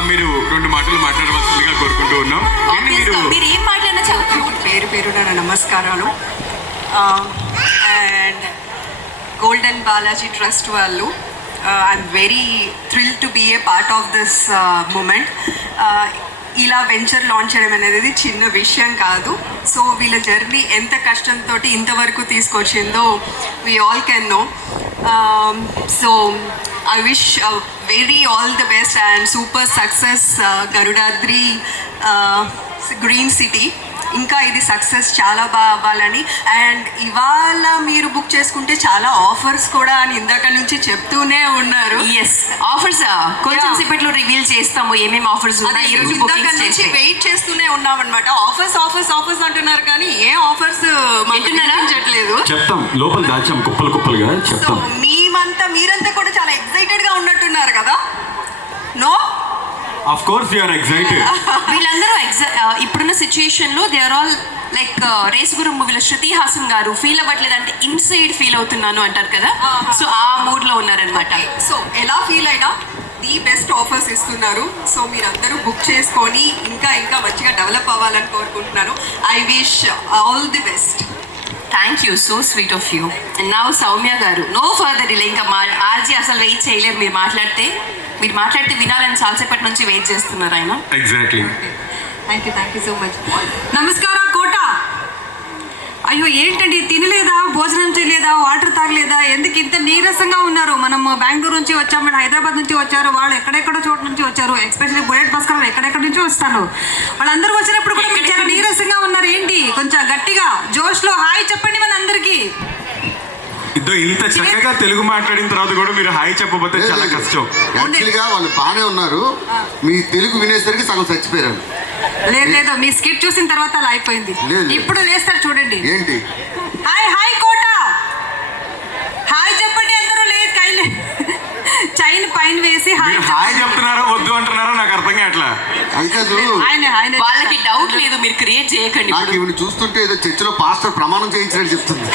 మీరు 2 మాటలు మాట్లాడవలసిందిగా కోరుకుంటూ ఉన్నాం. ఏంటి మీరు మీరు ఏం మాట్లాడినా చాలా క్యూట్. పేరు నా నమస్కారాలు. అండ్ గోల్డెన్ బాలాజీ ట్రస్ట్ వాళ్ళు I'm very thrill to be a part of this moment. ఇలా వెంచర్ లాంచ్ చేయడం అనేది చిన్న విషయం కాదు. సో వీళ్ళ జర్నీ ఎంత కష్టంతో ఇంతవరకు తీసుకొచ్చిందో we all can know. So I wish very all the best and super success Garudadri green city. ఇంకా ఇది సక్సెస్ చాలా బాగా అవ్వాలని. అండ్ ఇవాళ మీరు బుక్ చేసుకుంటే చాలా ఆఫర్స్ కూడా అని ఇందాక నుంచి చెప్తూనే ఉన్నారు. ఎస్ ఆఫర్స్ కొంచెం సేపట్లో రివీల్ చేస్తాము ఏమేమి ఆఫర్స్ ఉన్నాయి. ఈ రోజు ఇందాక బుకింగ్స్ నుంచి చేస్తే వెయిట్ చేస్తూనే ఉన్నాం అనమాట. ఆఫర్స్ ఆఫర్స్ ఆఫర్స్ అంటున్నారు కానీ ఏ ఆఫర్స్ వింటున్నారా? వినిపించట్లేదు. చెప్తాం, లోపల దాచాం కుప్పలుగా సో చెప్తాం. మీరంతా కూడా చాలా ఎక్సైటెడ్ గా ఉన్నట్టున్నారు కదా? No, of course you are excited. వీళ్ళందరూ ఇప్పుడున్న సిచ్యుయేషన్ లో దే ఆర్ ఆల్ లైక్ రేసుగురు మూవీలో శృతి హాసన్ గారు ఫీల్ అవ్వట్లేదు అంటే ఇన్సైడ్ ఫీల్ అవుతున్నాను అంటారు కదా. సో ఆ మూడ్ లో ఉన్నారనమాట. సో ఎలా ఫీల్ అయినా ది బెస్ట్ ఆఫర్స్ ఇస్తున్నారు. సో మీరందరూ బుక్ చేసుకొని ఇంకా మంచిగా డెవలప్ అవ్వాలని కోరుకుంటున్నాను. I wish all the best. Thank you, so sweet of you. And now Soumya గారు, నో ఫర్దర్ డిలే. ఇంకా ఆర్జీ అసలు వెయిట్ చేయలేరు. మీరు మాట్లాడితే వినాలని చాలాసేపటి నుంచి వెయిట్ చేస్తున్నారు ఆయన. Exactly. Thank you so much. నమస్కారం కోట. అయ్యో ఏంటండి, తినలేదా, భోజనం చేయలేదా, వాటర్ తాగలేదా, ఎందుకు ఇంత నీరసంగా ఉన్నారు? మనం బెంగళూరు నుంచి వచ్చాము, వీళ్ళు హైదరాబాద్ నుంచి వచ్చారు, వాళ్ళు ఎక్కడెక్కడో చోటు నుంచి వచ్చారు. ఎస్పెషల్లీ బుల్లెట్ భాస్కర్ ఎక్కడెక్కడి నుంచి వస్తాను. వాళ్ళందరూ వచ్చినప్పుడు కూడా మీరు చాలా నీరసంగా ఉన్నారు. ఏంటి, కొంచెం గట్టిగా జోష్లో హాయ్ చెప్పండి మన అందరికీ. ఇంత చక్కగా తెలుగు మాట్లాడిన తర్వాత కూడా మీరు హాయ్ చెప్పబోతే చాలా కష్టం. యాక్చువల్గా వాళ్ళు బాగానే ఉన్నారు, మీ తెలుగు వినేసరికి సగం చచ్చిపోయారు. లేదు మీ స్కిట్ చూసిన తర్వాత అలా అయిపోయింది. ఇప్పుడు లేస్తారు చూడండి. ఏంటి హాయ్ హాయ్ కోట, హాయ్ చెప్పండి అందరూ. లేదు చైన్ పైన వేసి హాయ్ చెప్తున్నారో వద్దు అంటున్నారో నాకు అర్థం కావట్లా. అంకదు వాళ్ళకి డౌట్ లేదు, మీరు క్రియేట్ చేయకండి. నాకు ఇవన్నీ చూస్తుంటే ఏదో చర్చిలో పాస్టర్ ప్రమాణం చేయించినట్టు చెప్తుంది.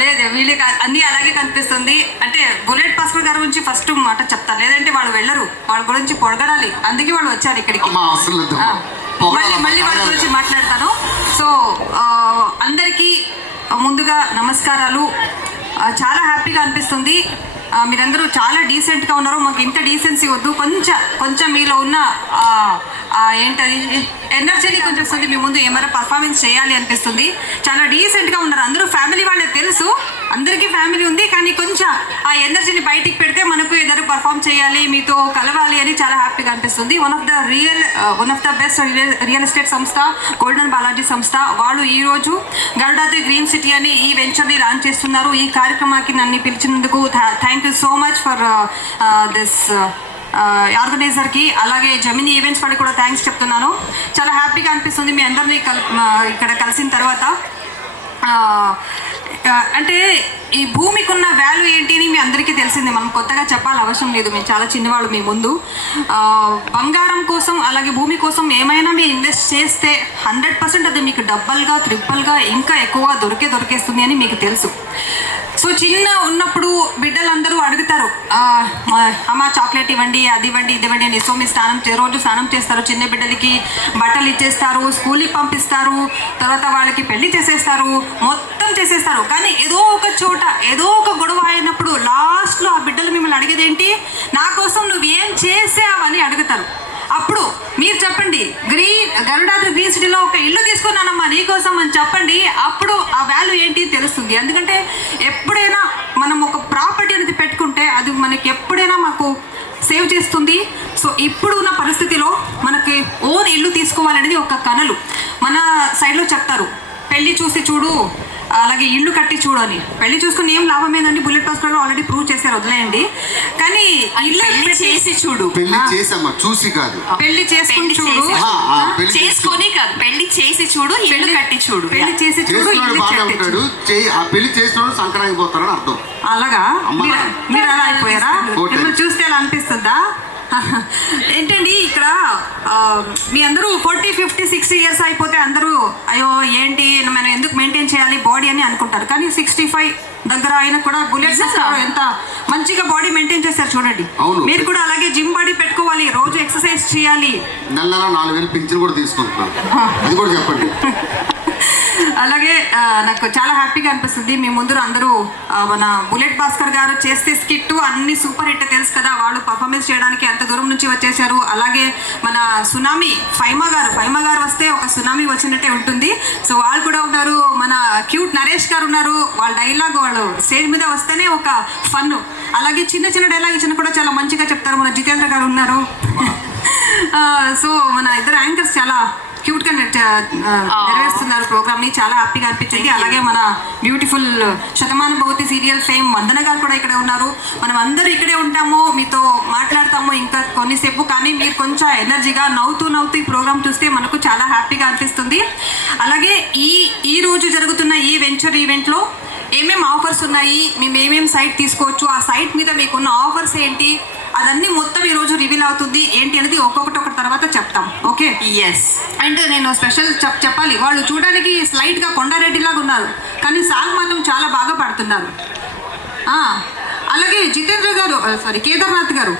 లేదు వీళ్ళకి అన్ని అలాగే కనిపిస్తుంది. అంటే బుల్లెట్ భాస్కర్ గారి గురించి ఫస్ట్ మాట చెప్తాను, లేదంటే వాళ్ళు వెళ్ళరు. వాళ్ళ గురించి పొడగడాలి, అందుకే వాళ్ళు వచ్చారు ఇక్కడికి. మళ్ళీ వాళ్ళ గురించి మాట్లాడతాను. సో అందరికీ ముందుగా నమస్కారాలు. చాలా హ్యాపీగా అనిపిస్తుంది. మీరందరూ చాలా డీసెంట్గా ఉన్నారు. మాకు ఇంత డీసెన్సీ వద్దు, కొంచెం మీలో ఉన్న ఏంటది ఎనర్జీని కొంచెం వస్తుంది. మీ ముందు ఏమైనా పర్ఫార్మెన్స్ చేయాలి అనిపిస్తుంది. చాలా డీసెంట్గా ఉన్నారు అందరూ. ఫ్యామిలీ వాళ్ళకి తెలుసు, అందరికీ ఫ్యామిలీ ఉంది, కానీ కొంచెం ఆ ఎనర్జీని బయటికి పెడితే మనకు ఏదైనా పర్ఫామ్ చేయాలి, మీతో కలవాలి అని చాలా హ్యాపీగా అనిపిస్తుంది. One of the best real estate సంస్థ గోల్డెన్ బాలాజీ సంస్థ వాళ్ళు ఈరోజు గరుడాద్రి గ్రీన్ సిటీ అని ఈ వెంచర్ని లాంచ్ చేస్తున్నారు. ఈ కార్యక్రమానికి నన్ను పిలిచినందుకు thank you so much for this ఆర్గనైజర్కి, అలాగే జమినీ ఈవెంట్స్ వాళ్ళకి కూడా థ్యాంక్స్ చెప్తున్నాను. చాలా హ్యాపీగా అనిపిస్తుంది మీ అందరినీ ఇక్కడ కలిసిన తర్వాత. అంటే ఈ భూమికి ఉన్న వాల్యూ ఏంటి అని మీ అందరికీ తెలిసింది, మనం కొత్తగా చెప్పాలి అవసరం లేదు. మేము చాలా చిన్నవాళ్ళు మీ ముందు. బంగారం కోసం అలాగే భూమి కోసం ఏమైనా మీరు ఇన్వెస్ట్ చేస్తే 100% అది మీకు డబ్బల్గా ట్రిపుల్గా ఇంకా ఎక్కువగా దొరికేస్తుంది అని మీకు తెలుసు. సో చిన్న ఉన్నప్పుడు బిడ్డలందరూ అడుగుతారు, అమ్మ చాక్లెట్ ఇవ్వండి, అది ఇవ్వండి, ఇది ఇవ్వండి అని. సో మీరు రోజు స్నానం చేస్తారు, చిన్న బిడ్డలకి బట్టలు ఇచ్చేస్తారు, స్కూల్కి పంపిస్తారు, తర్వాత వాళ్ళకి పెళ్లి చేసేస్తారు, మొత్తం చేసేస్తారు. కానీ ఏదో ఒక చోట ఏదో ఒక గొడవ అయినప్పుడు లాస్ట్లో ఆ బిడ్డలు మిమ్మల్ని అడిగేదేంటి, నా కోసం నువ్వు ఏం చేసావని అడుగుతారు. అప్పుడు మీరు చెప్పండి, గరుడాద్రి గ్రీన్ సిటీలో ఒక ఇల్లు తీసుకున్నానమ్మా నీకోసం అని చెప్పండి. అప్పుడు ఆ వాల్యూ ఏంటి తెలుస్తుంది. ఎందుకంటే ఎప్పుడైనా మనం ఒక ప్రాపర్టీ అనేది పెట్టుకుంటే అది మనకి ఎప్పుడైనా మాకు సేవ్ చేస్తుంది. సో ఇప్పుడు ఉన్న పరిస్థితిలో మనకి ఓన్ ఇల్లు తీసుకోవాలనేది ఒక కనలు. మన సైడ్లో చెప్తారు, పెళ్లి చూసి చూడు అలాగే ఇల్లు కట్టి చూడు అని. పెళ్లి చూసుకుని ఏం లాభం ఏందండి, బుల్లెట్ భాస్కర్ ఆల్రెడీ ప్రూవ్ చేశారు, వదిలేయండి. కానీ ఇల్లు చేసి చూడు, పెళ్లి చేసమ్మా చూసి కాదు, పెళ్లి చేసుకుని చూడు, చేసుకొని కాదు, పెళ్లి చేసి చూడు, ఇల్లు కట్టి చూడు. పెళ్లి చేసి చూడు, ఉంటాడు. ఆ పెళ్లి చేసినోడు సంక్రాంతి పోతారని అర్థం. అలాగా మీరు అలా అయిపోయారా? మిమ్మల్ని చూస్తే అలా అనిపిస్తుందా? ఏంటండి ఇక్కడ మీ అందరూ 40, 50, 60 ఇయర్స్ అయిపోతే అందరూ అయ్యో ఏంటి మనం ఎందుకు మెయింటైన్ చేయాలి బాడీ అని అనుకుంటారు. కానీ 65 దగ్గర అయినా కూడా బుల్లెట్స్ ఎంత మంచిగా బాడీ మెయింటైన్ చేస్తారు చూడండి. అవును. మీరు కూడా అలాగే జిమ్ బాడీ పెట్టుకోవాలి, రోజు ఎక్సర్సైజ్ చేయాలి. నెల 4,000 పింఛన్ కూడా తీసుకుంటున్నాను, అది కూడా చెప్పండి. అలాగే నాకు చాలా హ్యాపీగా అనిపిస్తుంది మీ ముందు అందరూ మన బుల్లెట్ భాస్కర్ గారు చేస్తే స్కిట్ అన్ని సూపర్ హిట్ తెలుసు కదా, వాళ్ళు పర్ఫార్మెన్స్ చేయడానికి అంత దూరం నుంచి వచ్చేసారు. అలాగే మన సునామీ ఫైమా గారు వస్తే ఒక సునామీ వచ్చినట్టే ఉంటుంది. సో వాళ్ళు కూడా ఉన్నారు. మన క్యూట్ నరేష్ గారు ఉన్నారు. వాళ్ళ డైలాగ్ వాళ్ళు స్టేజ్ మీద వస్తేనే ఒక ఫన్. అలాగే చిన్న చిన్న డైలాగ్ ఇచ్చిన కూడా చాలా మంచిగా చెప్తారు. మన జితేంద్ర గారు ఉన్నారు. సో మన ఇద్దరు యాంకర్స్ చాలా క్యూట్గా నెరవేరుస్తున్నారు ప్రోగ్రామ్ని. చాలా హ్యాపీగా అనిపించింది. అలాగే మన బ్యూటిఫుల్ శతమానుభూతి సీరియల్ ఫేమ్ వందన గారు కూడా ఇక్కడే ఉన్నారు. మనం అందరూ ఇక్కడే ఉంటాము, మీతో మాట్లాడతాము ఇంకా కొన్నిసేపు. కానీ మీరు కొంచెం ఎనర్జీగా నవ్వుతూ ఈ ప్రోగ్రామ్ చూస్తే మనకు చాలా హ్యాపీగా అనిపిస్తుంది. అలాగే ఈ రోజు జరుగుతున్న ఈ వెంచర్ ఈవెంట్లో ఏమేమి ఆఫర్స్ ఉన్నాయి, మేము ఏమేమి సైట్ తీసుకోవచ్చు, ఆ సైట్ మీద మీకున్న ఆఫర్స్ ఏంటి, అదన్నీ మొత్తం ఈరోజు రివీల్ అవుతుంది. ఏంటి అనేది ఒక్కొక్కటి తర్వాత చెప్తాం. Okay, yes. అండ్ నేను స్పెషల్ చెప్పాలి, వాళ్ళు చూడడానికి స్లైట్గా కొండారెడ్డిలాగా ఉన్నారు, కానీ సాంగ్ మాత్రం చాలా బాగా పాడుతున్నారు. అలాగే జితేంద్ర గారు, కేదార్నాథ్ గారు,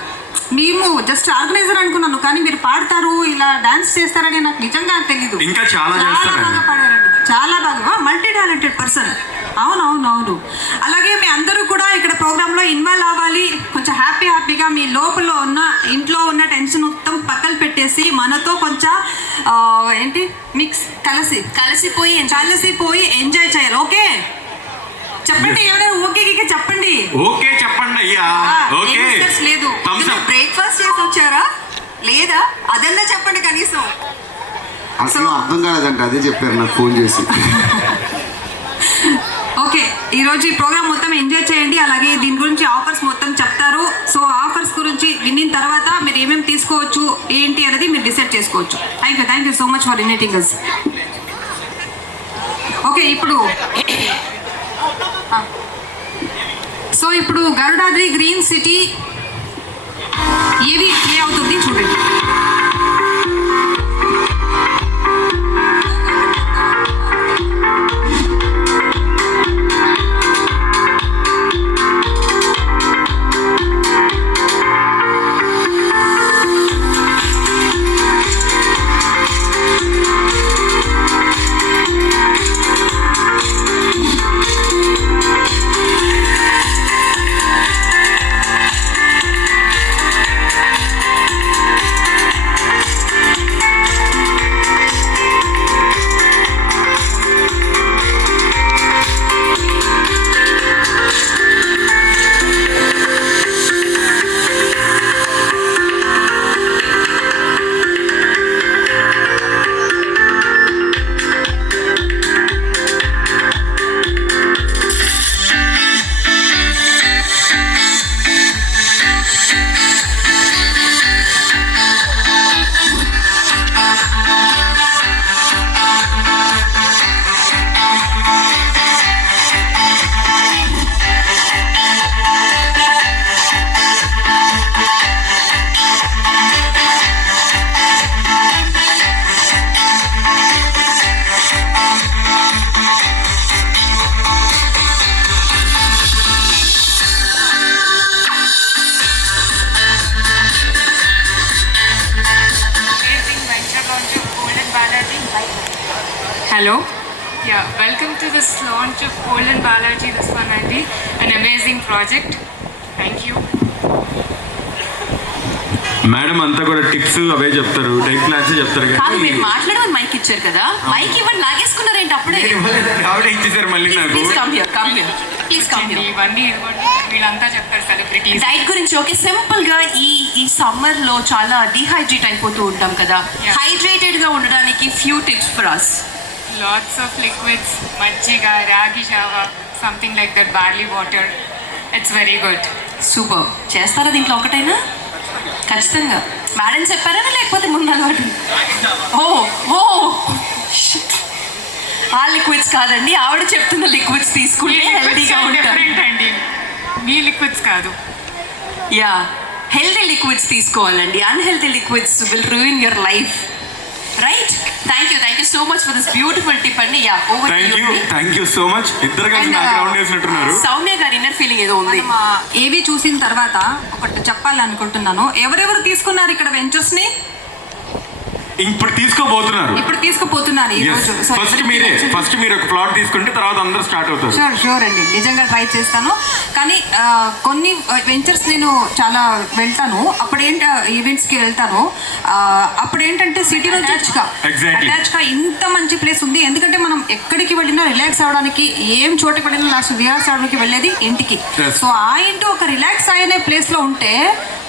మేము జస్ట్ ఆర్గనైజర్ అనుకున్నాను, కానీ మీరు పాడతారు, ఇలా డాన్స్ చేస్తారని నాకు నిజంగా తెలీదు. ఇంకా చాలా బాగా పాడారండి, చాలా బాగా, మల్టీ టాలెంటెడ్ పర్సన్. అవును. అలాగే మీ అందరూ కూడా ఇక్కడ ప్రోగ్రాంలో ఇన్వాల్వ్ అవ్వాలి. కొంచెం హ్యాపీగా మీ లోపల ఉన్న ఇంట్లో ఉన్న టెన్షన్ మొత్తం పక్కన పెట్టేసి మనతో కొంచెం ఏంటి మిక్స్ కలిసిపోయి ఎంజాయ్ చేయాలి. ఓకే చెప్పండి, ఎవరైనా ఓకే చెప్పండి. ఓకే చెప్పండి అయ్యా. ఓకే లేదు, బ్రేక్ఫాస్ట్ చేసి వచ్చారా లేదా అదన్నా చెప్పండి కనీసం. అసలు అర్థం కాలేదంటే అదే చెప్పారు నాకు ఫోన్ చేసి. ఓకే, ఈరోజు ఈ ప్రోగ్రామ్ మొత్తం ఎంజాయ్ చేయండి. అలాగే దీని గురించి ఆఫర్స్ మొత్తం చెప్తారు. సో ఆఫర్స్ గురించి విన్న తర్వాత మీరు ఏమేమి తీసుకోవచ్చు ఏంటి అనేది మీరు డిసైడ్ చేసుకోవచ్చు. Thank you so much for inviting us. Okay, ఇప్పుడు గరుడాద్రి గ్రీన్ సిటీ ఏవి ప్లే అవుతుంది చూడండి. Hello. Yeah, welcome to this launch of Poland Balaji Daswanandi, an amazing project. Thank you. Madam అంతా కూడా టిప్స్ అవే చెప్తారు, డైట్ ప్లాన్స్ చెప్తారు. కాదు, మీరు మాట్లాడమని మైక్ ఇచ్చారు కదా, మైక్ ఇవ్వండి, లాగేసుకున్నారేంటి అప్పుడే? ఆవిడ ఇచ్చేసారు మళ్ళీ నాకు. Please come here. ఇవన్నీ వీళ్ళంతా చెప్తారు సెలబ్రిటీస్. డైట్ గురించి ఓకే, సింపుల్ గా ఈ సమ్మర్ లో చాలా డిహైడ్రేట్ అయిపోతూ ఉంటాం కదా, హైడ్రేటెడ్ గా ఉండడానికి few tips for us. Lots of liquids, majjiga, ragi java, something like that, barley water. It's very good. Super. చేస్తారా దీంట్లో ఒకటైనా? ఖచ్చితంగా. మేడం చెప్పారా లేకపోతే ముందు అలవాటు? ఆ లిక్విడ్స్ కాదండి, ఆవిడ చెప్తున్న లిక్విడ్స్ తీసుకుంటే హెల్తీగా ఉంటారు. డిఫరెంట్ అండి, మీ లిక్విడ్స్ కాదు. యా, హెల్తీ లిక్విడ్స్ తీసుకోవాలండి. Unhealthy liquids will ruin your life, right? Thank you so much for this beautiful tip అండి. Yeah, over thank you so much. ఇద్దరు కలిసి నాకు రౌండ్ వేసినట్టున్నారు. సౌమ్య గారి ఇన్నర్ ఫీలింగ్ ఏదో ఉంది. ఏవి చూసిన తర్వాత ఒకటి చెప్పాలనుకుంటున్నాను. ఎవరెవరు తీసుకున్నారు ఇక్కడ వెంచర్స్ ని? ఇప్పుడు తీసుకోబోతున్నారు. ఈ రోజు ఫస్ట్ మీరు ఒక ప్లాట్ తీసుకుంటే తర్వాత అందరూ స్టార్ట్ అవుతారు. షూర్ అండి, నిజంగా ట్రై చేస్తాను. కానీ కొన్ని వెంచర్స్ నేను చాలా వెళ్తాను, ఈవెంట్స్కి వెళ్తాను. అప్పుడు ఏంటంటే సిటీ నుంచి అటాచ్గా ఇంత మంచి ప్లేస్ ఉంది. ఎందుకంటే మనం ఎక్కడికి వెళ్ళినా రిలాక్స్ అవ్వడానికి, ఏం చోటుకి వెళ్ళినా లాస్ట్ రిలాక్స్ అవ్వడానికి వెళ్ళేది ఇంటికి. సో ఆ ఇంటి ఒక రిలాక్స్ అయ్యే ప్లేస్లో ఉంటే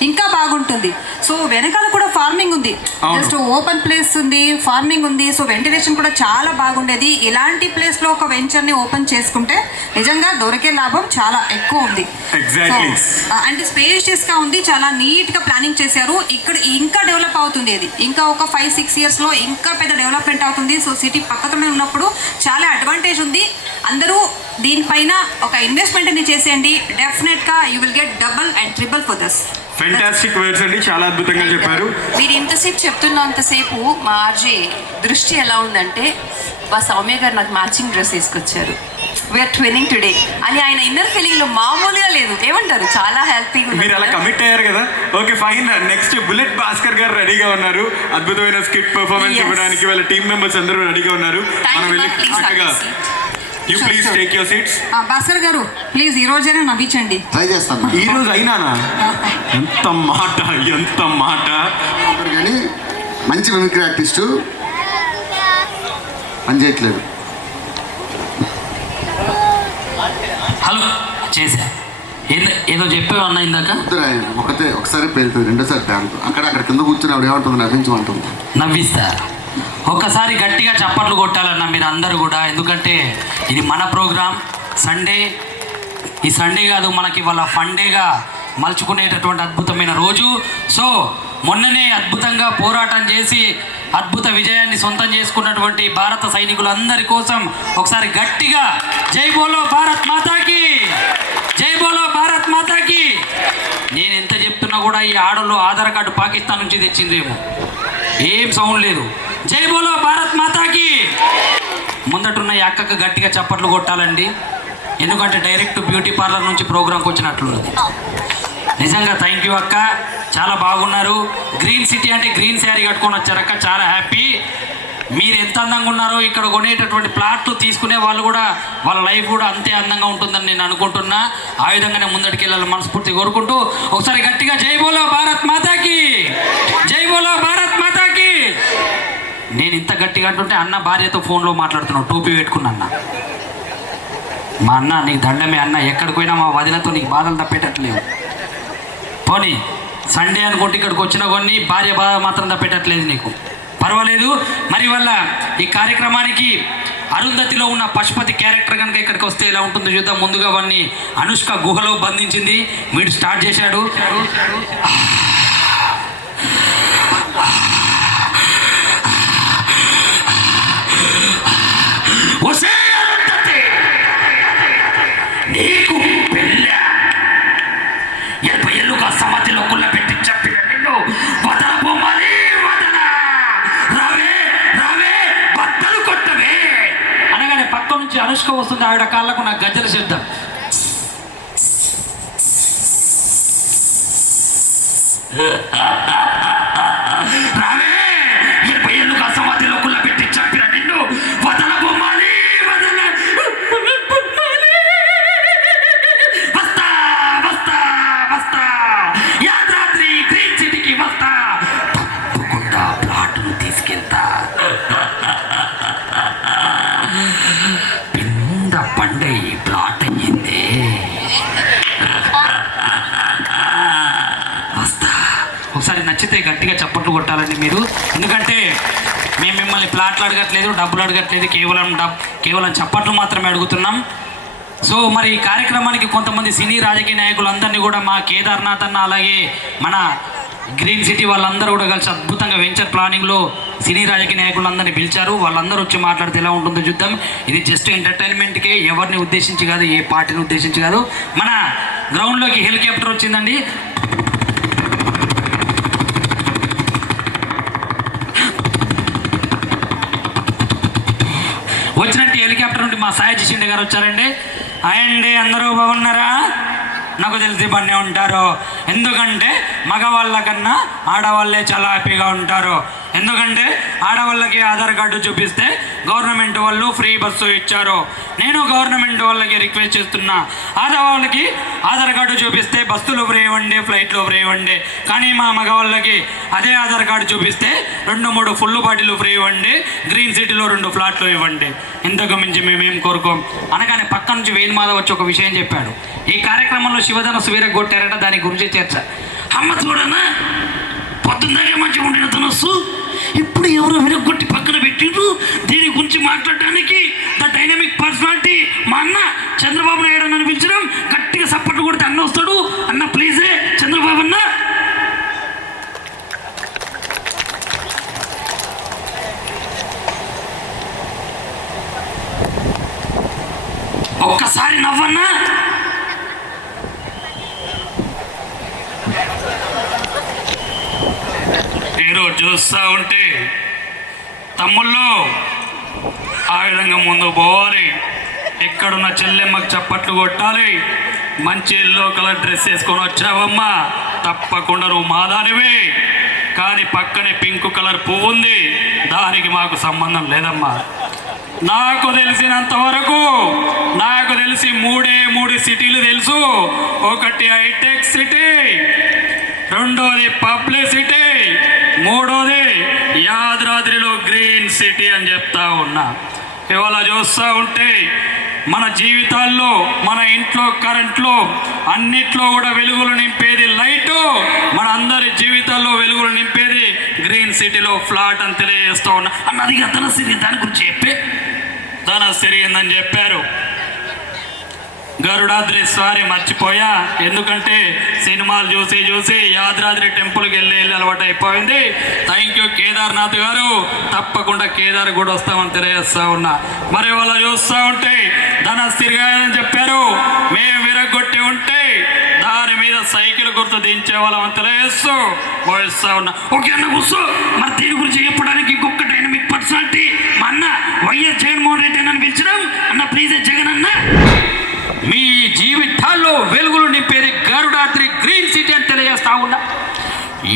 ఇంకా బాగుంటుంది. సో వెనకాల కూడా ఫార్మింగ్ ఉంది, జస్ట్ ఓపెన్ ప్లేస్ ఉంది, ఫార్మింగ్ ఉంది. సో వెంటిలేషన్ కూడా చాలా బాగుండేది. ఇలాంటి ప్లేస్లో ఒక వెంచర్ని ఓపెన్ చేసుకుంటే నిజంగా దొరికే లాభం చాలా ఎక్కువ ఉంది. అంటే స్పేషియస్గా ఉంది, చాలా నీట్గా ప్లానింగ్ చేశారు. ఇక్కడ ఇంకా డెవలప్ అవుతుంది. ఇది ఇంకా ఒక 5-6 ఇయర్స్లో ఇంకా పెద్ద డెవలప్మెంట్ అవుతుంది. సో సిటీ పక్కనే ఉన్నప్పుడు చాలా అడ్వాంటేజ్ ఉంది. అందరూ దీనిపైన ఒక ఇన్వెస్ట్మెంట్ అని చేసేయండి. డెఫినెట్గా you will get double and triple for this. Fantastic words అండి, చాలా అద్భుతంగా చెప్పారు. మీరు ఇంతసేపు చెప్తున్నంతసేపు మా ఆర్జే దృష్టి ఎలా ఉందంటే, మా సౌమ్య గారు నాకు మ్యాచింగ్ డ్రెస్ తీసుకొచ్చారు, వీఆర్ ట్విన్నింగ్ టుడే అని ఆయన ఇన్నర్ ఫీలింగ్ లో మామూలుగా లేదు. ఏమంటారు? చాలా హ్యాపీగా మీరు అలా కమిట్ అయ్యారు కదా. Okay fine. Next bullet Bhaskar గారు రెడీగా ఉన్నారు. అద్భుతమైన స్కిట్ పర్ఫార్మెన్స్ ఇవ్వడానికి వాళ్ళ టీమ్ మెంబర్స్ అందరూ రెడీగా ఉన్నారు. మనం వెళ్ళి చక్కగా you please take your seats. Bhaskar గారు ప్లీజ్ ఈ రోజైనా నవ్వించండి. ట్రై చేస్తాను. ఈ రోజు అయినానా? ఎంత మాట కానీ మంచి మిమిక్రీ ఆర్టిస్టు పనిచేయట్లేదు. హలో చేసా, ఏదో చెప్పేవన్నా ఇందాక. ఒకసారి పేలుతుంది, రెండోసారి పేలుతుంది. అక్కడ కింద కూర్చుని ఆవిడ ఏమంటుంది? నవ్వించమంటుంది. నవ్విస్తా. ఒక్కసారి గట్టిగా చప్పట్లు కొట్టాలన్నా మీరు అందరూ కూడా, ఎందుకంటే ఇది మన ప్రోగ్రామ్. సండే, ఈ సండే కాదు మనకి ఇవాళ ఫండేగా మలుచుకునేటటువంటి అద్భుతమైన రోజు. సో మొన్ననే అద్భుతంగా పోరాటం చేసి అద్భుత విజయాన్ని సొంతం చేసుకున్నటువంటి భారత సైనికులందరి కోసం ఒకసారి గట్టిగా జై బోలో భారత్ మాతాకి, జై బోలో భారత్ మాతాకి. నేను ఎంత చెప్తున్నా కూడా ఈ ఆడలో ఆధార్ కార్డు పాకిస్తాన్ నుంచి తెచ్చిందేమో, ఏం సౌండ్ లేదు. జై బోలో భారత్ మాతాకి. ముందటున్న ఈ అక్కకు గట్టిగా చప్పట్లు కొట్టాలండి, ఎందుకంటే డైరెక్ట్ బ్యూటీ పార్లర్ నుంచి ప్రోగ్రాంకి వచ్చినట్లున్నది. నిజంగా థ్యాంక్ యూ అక్క, చాలా బాగున్నారు. గ్రీన్ సిటీ అంటే గ్రీన్ శారీ కట్టుకొని వచ్చారు అక్క, చాలా హ్యాపీ. మీరు ఎంత అందంగా ఉన్నారో ఇక్కడ కొనేటటువంటి ప్లాట్లు తీసుకునే వాళ్ళు కూడా వాళ్ళ లైఫ్ కూడా అంతే అందంగా ఉంటుందని నేను అనుకుంటున్నా. ఆ విధంగానే ముందటికి వెళ్ళాలని మనస్ఫూర్తి కోరుకుంటూ ఒకసారి గట్టిగా జై బోలో భారత్ మాతాకి, జై బోలో భారత్ మాతాకి. నేను ఇంత గట్టిగా అంటుంటే అన్న భార్యతో ఫోన్లో మాట్లాడుతున్నావు, టోపీ పెట్టుకున్నా. అన్న మా అన్న నీకు దండమే అన్న, ఎక్కడికి పోయినా మా వదినతో నీకు బాధలు తప్పేటట్లేవు. పోనీ సండే అనుకుంటే ఇక్కడికి వచ్చిన కొన్ని భార్య బాధ మాత్రం తప్పేటట్లేదు నీకు, పర్వాలేదు. మరి వల్ల ఈ కార్యక్రమానికి అరుంధతిలో ఉన్న పశుపతి క్యారెక్టర్ కనుక ఇక్కడికి వస్తే ఎలా ఉంటుందో చూద్దాం. ముందుగా వాడిని అనుష్క గుహలో బంధించింది, వీడు స్టార్ట్ చేశాడు. నీకు పెళ్ళ 80 ఏళ్ళుగా సమాధిలో కుళ్ళబెట్టి చెప్పిన నిన్ను వదలబొమ్మని వదల, రావే రావే బట్టలు కొట్టవే అనగానే పక్క నుంచి అనుష్క వస్తుంది. ఆవిడ కాళ్ళకు నాకు గజ్జల శబ్దం. రావే 80 ఏళ్ళుగా సమాధిలో కుళ్ళబెట్టి చెప్పిన నిన్ను వదలబొమ్మని వదల, వస్తా వస్తా వస్తా, యాదాద్రి గ్రీన్ సిటీకి వస్తా, తప్పకుండా ప్లాట్ను తీసుకెళ్తా. పిండ పండే ఈ ప్లాట్ అయ్యింది, వస్తా. ఒకసారి నచ్చితే గట్టిగా చప్పట్లు కొట్టాలండి మీరు, ఎందుకంటే మేము మిమ్మల్ని ప్లాట్లు అడగట్లేదు, డబ్బులు అడగట్లేదు, కేవలం చప్పట్లు మాత్రమే అడుగుతున్నాం. సో మరి ఈ కార్యక్రమానికి కొంతమంది సినీ రాజకీయ నాయకులందరినీ కూడా మా కేదార్నాథ్ అన్న అలాగే మన గ్రీన్ సిటీ వాళ్ళందరూ కూడా కలిసి అద్భుతంగా వెంచర్ ప్లానింగ్లో సినీ రాజకీయ నాయకులందరినీ పిలిచారు. వాళ్ళందరూ వచ్చి మాట్లాడితే ఎలా ఉంటుందో చూద్దాం. ఇది జస్ట్ ఎంటర్టైన్మెంట్కే, ఎవరిని ఉద్దేశించి కాదు, ఏ పార్టీని ఉద్దేశించి కాదు. మన గ్రౌండ్లోకి హెలికాప్టర్ వచ్చిందండి. మా సాయి షిండే గారు వచ్చారండి. అండి అందరూ బాగున్నారా? నాకు తెలిసి పన్నే ఉంటారు. ఎందుకంటే మగవాళ్ళ కన్నా ఆడవాళ్ళే చాలా హ్యాపీగా ఉంటారు. ఎందుకంటే ఆడవాళ్ళకి ఆధార్ కార్డు చూపిస్తే గవర్నమెంట్ వాళ్ళు ఫ్రీ బస్సు ఇచ్చారు. నేను గవర్నమెంట్ వాళ్ళకి రిక్వెస్ట్ చేస్తున్నా, ఆడవాళ్ళకి ఆధార్ కార్డు చూపిస్తే బస్సులు ఫ్రీ ఇవ్వండి, ఫ్లైట్లు ఫ్రీ ఇవ్వండి. కానీ మా మగవాళ్ళకి అదే ఆధార్ కార్డు చూపిస్తే 2-3 ఫుల్ బాటిల్ ఫ్రీ ఇవ్వండి, గ్రీన్ సిటీలో 2 ఫ్లాట్లు ఇవ్వండి. ఇంతకు మించి మేమేం కోరుకోం అనగానే పక్క నుంచి వేణుమాధవ్ వచ్చి ఒక విషయం చెప్పాడు. ఈ కార్యక్రమంలో శివధనస్సు విరగొట్టారట, దాని గురించి చర్చ. అమ్మ చూడనా, పొద్దున్నదాకే మంచిగా ఉండిన ధనస్సు ఇప్పుడు ఎవరో విరగొట్టి పక్కన పెట్టిండ్రు. దీని గురించి మాట్లాడడానికి ద డైనమిక్ పర్సనాలిటీ మా అన్న చంద్రబాబు నాయుడు అన్న పిలిచడం, గట్టిగా సపోర్ట్ కొడితే అన్న వస్తాడు. అన్న ప్లీజే చంద్రబాబు అన్న. ఒక్కసారి నవ్వన్నా. ఈరోజు చూస్తూ ఉంటే తమ్ముళ్ళు ఆ విధంగా ముందు పోవాలి. ఎక్కడున్న చెల్లెమ్మకు చప్పట్లు కొట్టాలి. మంచి ఎల్లో కలర్ డ్రెస్ వేసుకొని వచ్చావమ్మా, తప్పకుండా నువ్వు మాదానివే. కానీ పక్కనే పింక్ కలర్ పువ్వు ఉంది, దానికి మాకు సంబంధం లేదమ్మా. నాకు తెలిసినంత వరకు నాకు తెలిసి 3 సిటీలు తెలుసు. ఒకటి హైటెక్ సిటీ, రెండోది పబ్లిసిటీ, మూడోది యాదాద్రిలో గ్రీన్ సిటీ అని చెప్తా ఉన్నా. ఇవాళ చూస్తూ ఉంటే మన జీవితాల్లో, మన ఇంట్లో, కరెంట్లో, అన్నిట్లో కూడా వెలుగులు నింపేది లైటు. మన అందరి జీవితాల్లో వెలుగులు నింపేది గ్రీన్ సిటీలో ఫ్లాట్ అని తెలియజేస్తూ ఉన్నా. అన్నది ధనసిరి, దాని గురించి చెప్పి ధనసిరిగిందని చెప్పారు. గరుడాద్రి స్వారి మర్చిపోయా, ఎందుకంటే సినిమాలు చూసి చూసి యాదాద్రి టెంపుల్కి వెళ్ళి అలవాటు అయిపోయింది. థ్యాంక్ యూ కేదార్నాథ్ గారు, తప్పకుండా కేదార్ కూడా వస్తామని తెలియజేస్తా ఉన్నా. మరి వాళ్ళు చూస్తూ ఉంటే ధనస్థిరిగాయని చెప్పారు, మేము విరగొట్టి ఉంటే దాని మీద సైకిల్ గుర్తు దించే వాళ్ళని తెలియజేస్తూ పోయిస్తా ఉన్నా. ఓకే అన్న కూర్చో. మరి దీని గురించి చెప్పడానికి ఇంకొక డైనమిక్ పర్సనాలిటీ మా అన్న వైఎస్ జగన్మోహన్ రెడ్డి అని పిలిచినాం. అన్న ప్లీజ్ జగన్ అన్న, మీ జీవితాల్లో వెలుగులు నింపేది గరుడాద్రి గ్రీన్ సిటీ అని తెలియజేస్తా ఉన్నా.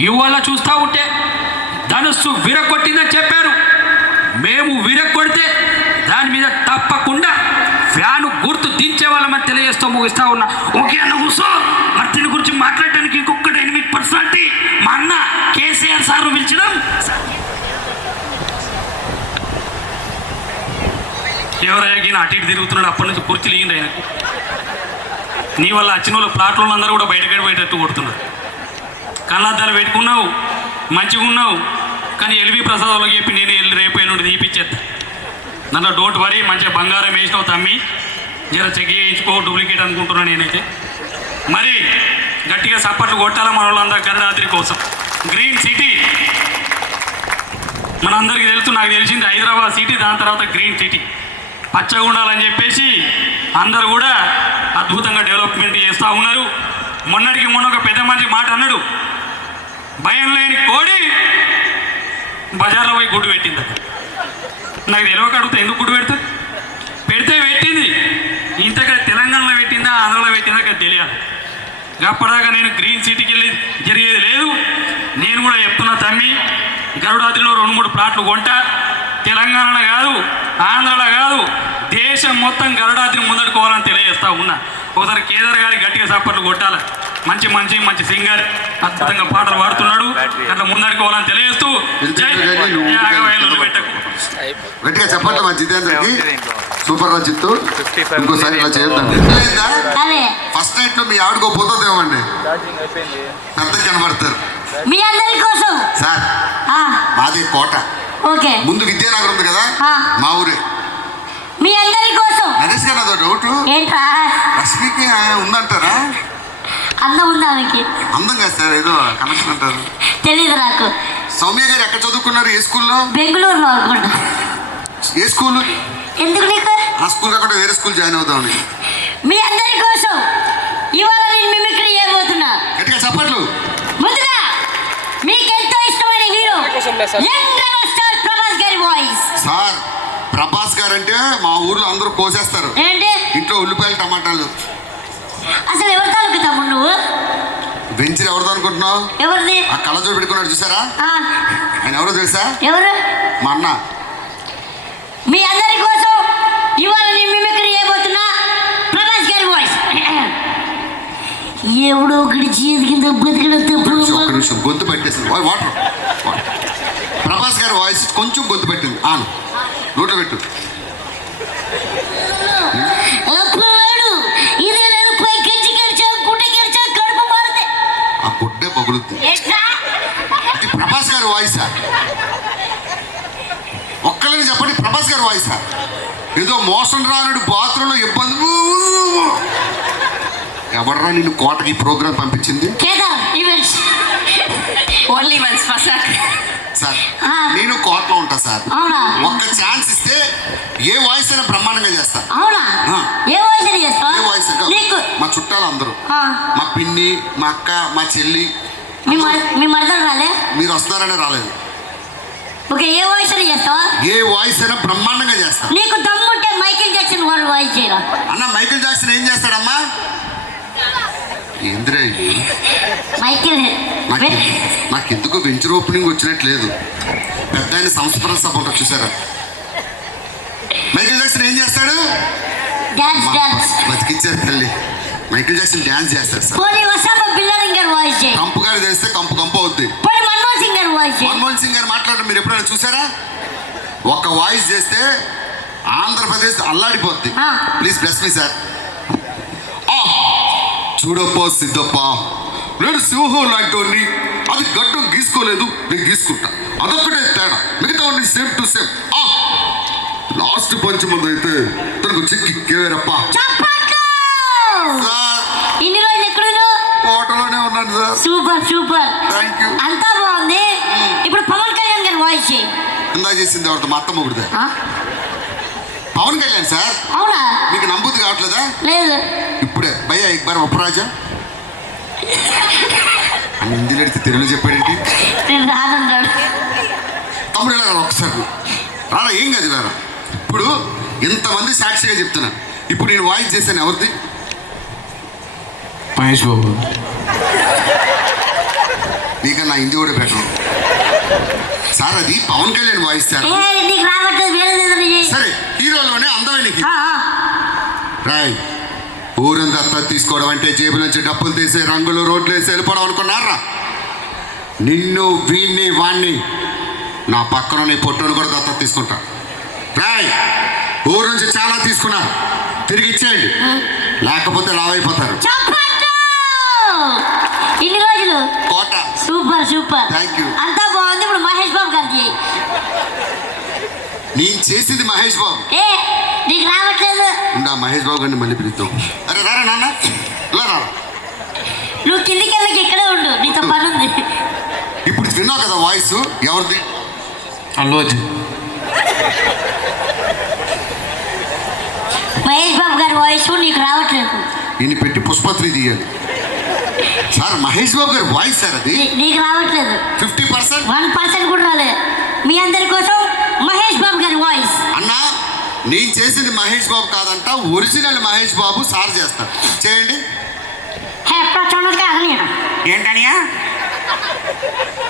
ఇవాళ చూస్తూ ఉంటే ధనస్సు విరగొట్టిందని చెప్పారు. మేము విరగొడితే దాని మీద తప్పకుండా ఫ్యాను గుర్తు దించే వాళ్ళమని తెలియజేస్తూ ముగిస్తా ఉన్నా. ఓకే అన్న కూర్చో. మరి దీని గురించి మాట్లాడడానికి ఇంకొక డైనమిక్ పర్సనాలిటీ మా అన్న కేసీఆర్ సార్ పిలిచడం. ఎవరైనా అటు ఇటు తిరుగుతున్నాడు, అప్పటి నుంచి కుర్చీలు ఇయ్యింది ఆయనకు. నీ వల్ల వచ్చిన వాళ్ళు ప్లాట్లో అందరూ కూడా బయటకు పోయేటట్టు కొడుతున్నారు. కళ్ళద్దాలు పెట్టుకున్నావు, మంచిగా ఉన్నావు, కానీ ఎల్వి ప్రసాదంలో చెప్పి నేను రేపు నుండి తీపిచ్చేస్తా. నన్ను డోంట్ వరీ, మంచిగా బంగారం వేసినావు తమ్మి, జర చెక్ చేయించుకో, డూప్లికేట్ అనుకుంటున్నాను నేనైతే. మరి గట్టిగా సప్పట్లు కొట్టాలా మన వాళ్ళందరూ గరుడాద్రి కోసం. గ్రీన్ సిటీ మనందరికీ తెలుసు, నాకు తెలిసింది హైదరాబాద్ సిటీ, దాని తర్వాత గ్రీన్ సిటీ. పచ్చగా ఉండాలని చెప్పేసి అందరూ కూడా అద్భుతంగా డెవలప్మెంట్ చేస్తూ ఉన్నారు. మొన్నటికి మొన్న ఒక పెద్ద మనిషి మాట అన్నాడు, భయం లేని కోడి బజార్లో పోయి గుడ్డు పెట్టింది. నాకు తెలియక అడుగుతా, ఎందుకు గుడ్డు పెడతా? పెడితే పెట్టింది. ఇంతగా తెలంగాణలో పెట్టిందా, ఆంధ్రలో పెట్టిందా అది తెలియాలి. అప్పటిదాకా నేను గ్రీన్ సిటీకి వెళ్ళి జరిగేది లేదు. నేను కూడా చెప్తున్నా తమ్మి, గరుడాద్రిలో 2-3 ప్లాట్లు కొంటా. తెలంగాణలో కాదు, ఆంధ్రలో కాదు, దేశం మొత్తం గరుడాద్రి ముందడుకోవాలని తెలియజేస్తా ఉన్నా. ఒకసారి కేదార్ గారి గట్టిగా సపోర్ట్లు కొట్టాలి. మంచి మంచి మంచి సింగర్, అద్భుతంగా పాటలు పాడుతున్నాడు, అట్లా ముందడుకోవాలని తెలియజేస్తూ గట్టిగా చెప్పండి మా జితేంద్రకి. సూపర్ రా చిత్తు, ఇంకోసారి ఇలా చేయొద్దాం. ఫస్ట్ నైట్ లో మీ ఆడుకోపోతుందేమండి, అర్థం కనబడతారు. మీ అందరి కోసం సార్ మాది కోట, ఓకే, ముందు విద్యానగర్ ఉంది కదా, మా ఊరే. మీ అందరి కోసం నరేష్ గారు అదో డౌట్, ఏంట్రా రష్మికి ఉందంటారా? అందం ఉందా ఆమెకి? అందం కాదు సార్, ఏదో కనెక్షన్ అంటారు. తెలీదు నాకు. సౌమ్య గారు ఎక్కడ చదువుకున్నారు, ఏ స్కూల్లో? బెంగళూరులో అనుకుంటా. ఏ స్కూల్? ఎందుకు నీకు? ఆ స్కూల్ కాకుండా వేరే స్కూల్ జాయిన్ అవుదామని. మీ అందరి కోసం ఇవాళ నేను మిమిక్రీ చేయబోతున్నా. గట్టిగా చప్పట్లు. ముందుగా మీకెంతో ఇష్టమైన hero young rebel star Prabhas గారి వాయిస్. సార్ ప్రభాస్ గారు అన్నారంటే మా ఊర్లో అందరూ కోసేస్తారు. ఏంటి ఇంట్లో ఉల్లిపాయలు టమాటాలు. అసలు ఎవరి తాలూకు తమ్ముడు నువ్వు? వెంచర్ ఎవరితో అనుకుంటున్నావు? ఎవరిది? ఆ కళ్ళజోడు పెట్టుకున్నాడు చూసారా, ఆ, ఆయన ఎవరో తెలుసా? ఎవరు? మా అన్న. మీ అందరి కోసం ఇవాళ నేను మిమిక్రీ చేయబోతున్నా ప్రభాస్ గారి వాయిస్. ఎవడో ఒకటి చేతి కింద బతికడం తప్పు. ఒక్క నిమిషం గొంతు పెట్టేసింది. వాటర్. ప్రభాస్ గారి వాయిస్ కొంచెం గొంతు పెట్టింది. ఆను నోట్లో పెట్టు. అప్పువాడు ఇదే నేను పై గంజి గడిచా గుడ్డ గడిచా కడుపు మారితే ఆ గుడ్డే పగులుద్ది. ఇది ప్రభాస్ గారి వాయిసా? ఒక్కలని చెప్పండి, ప్రభాస్ గారి వాయిసా? ఏదో మోసం రానుడు బాత్రూంలో ఇబ్బంది. ఎవడరా నిన్ను కోటకి ప్రోగ్రామ్ పంపించింది? కేదార్ ఈవెంట్స్. ఓన్లీ వన్స్ ఫసాక్. సార్ నేను కోటలో ఉంటా సార్. అవునా? ఒక్క ఛాన్స్ ఇస్తే ఏ వాయిస్ అయినా బ్రహ్మాండంగా చేస్తా. అవునా? ఏ వాయిస్ అని చేస్తావా? ఏ వాయిస్ నీకు మా చుట్టాలు అందరూ, ఆ, మా పిన్ని, మా అక్క, మా చెల్లి, మీ మరదలు రాలే? మీరు వస్తున్నారనే రాలేదు. ఓకే, ఏ వాయిస్ అని చేస్తావా? ఏ వాయిస్ అయినా బ్రహ్మాండంగా చేస్తా. నీకు దమ్ముంటే మైకేల్ జాక్సన్ వాడు వాయిస్ చేయరా? అన్న మైకేల్ జాక్సన్ ఏం చేస్తాడమ్మా? ఏంద్రే మైకేల్ నాకెందుకు వెంచర్ ఓపెనింగ్ వచ్చినట్లేదు. పెద్ద ఆయన సంస్మరణ సభ ఉంటుంది చూసారా, మైకేల్ జాక్సన్ ఏం చేస్తాడు? Dance dance. బతికిచ్చారు తల్లి. మైకేల్ జాక్సన్ డాన్స్ చేస్తాడు సార్. పోనీ వసామ బిల్లారింగ్ గారు వాయిస్ చేయి. కంపు గారు తెలిస్తే కంపు కంపు అవుద్ది. పోనీ మన్మోహన్ సింగ్ గారు వాయిస్ చేయి. మన్మోహన్ సింగ్ గారు మాట్లాడడం మీరు ఎప్పుడైనా చూసారా? ఒక్క వాయిస్ చేస్తే ఆంధ్రప్రదేశ్ అల్లాడిపోద్ది. ఆ. Please bless me sir. చూడప్ప సిద్ధప్ప, నేను సింహం లాంటి అది గడ్డం గీసుకోలేదు, నేను గీసుకుంటా. అదొక్కటే తేడా, మిగతా సేమ్ టు సేమ్. లాస్ట్ పంచమంది అయితే తనకు చెక్కి కేరప్ప. ఇన్ని రోజులు ఎక్కడ కోటలోనే ఉన్నాను sir. Super super. Thank you. అంతా బాగుంది. ఇప్పుడు పవన్ కళ్యాణ్ గారు వాయిస్ చేయి. ఇందా చేసింది ఎవరితో? మా అత్తమ్మ గుడిదే. ఆ? పవన్ కళ్యాణ్ సార్. అవునా? మీకు నమ్ముద్ది కావట్లేదా? లేదు. ఇప్పుడే భయ్యా ఎక్ బార్ ఉప్పరాజా అని హిందీలో అడిగితే తెలుగులో చెప్పాడేంటి? నేను రానున్నాడు. తమ్ముడు ఎలా రా ఒకసారి రారా, ఏం కాదు రారా. ఇప్పుడు ఇంతమంది సాక్షిగా చెప్తున్నా, ఇప్పుడు నేను వాయిస్ చేశాను ఎవరిది? మహేష్ బాబు. నీకన్నా హిందీ కూడా బెటర్ సార్. అది పవన్ కళ్యాణ్ వాయిస్ సార్. నీకు రావట్లేదు, వేరే సరే, హీరోలోనే అందమైన హీరో. రాయ్, ఊరంతా దత్తత తీసుకోవడం అంటే జేబు నుంచి డబ్బులు తీసే రంగులు రోడ్లు వేసి వెళ్ళిపోవడం అనుకున్నారా? నిన్ను వీణ్ణి వాణ్ణి నా పక్కన నీ పొట్టును కూడా దత్తత తీసుకుంటా. రాయ్, ఊరు నుంచి చాలా తీసుకున్నారు, తిరిగి ఇచ్చేయండి, లేకపోతే లావైపోతారు. ఇన్ని రోజులు Kota. Super super. Thank you. అంతా బాగుంది. ఇప్పుడు మహేష్ బాబు గారికి నేను చేసింది మహేష్ బాబు. ఏ నీకు రావట్లేదు? నా మహేష్ బాబు గారిని మళ్ళీ పిలుద్దాం. అరే రారా నాన్న, ఇలా రారా. నువ్వు కిందికి వెళ్ళకి ఇక్కడే ఉండు, నీతో పని ఉంది. ఇప్పుడు విన్నావు కదా వాయిస్ ఎవరిది? అల్లు అర్జున్. మహేష్ బాబు గారి వాయిస్ నీకు రావట్లేదు. ఈయన పెట్టి పుష్పత్రి తీయాలి సార్. మహేష్ బాబు గారి వాయిస్ సార్ అది. నీకు రావట్లేదు. 50%, 1% కూడా రాలేదు. మీ అందరి కోసం మహేష్ బాబు గారి వాయిస్. అన్నా నేను చేసింది మహేష్ బాబు కాదంట, ఒరిజినల్ మహేష్ బాబు సార్ చేస్తారు. చేయండి. ఏంటనియా?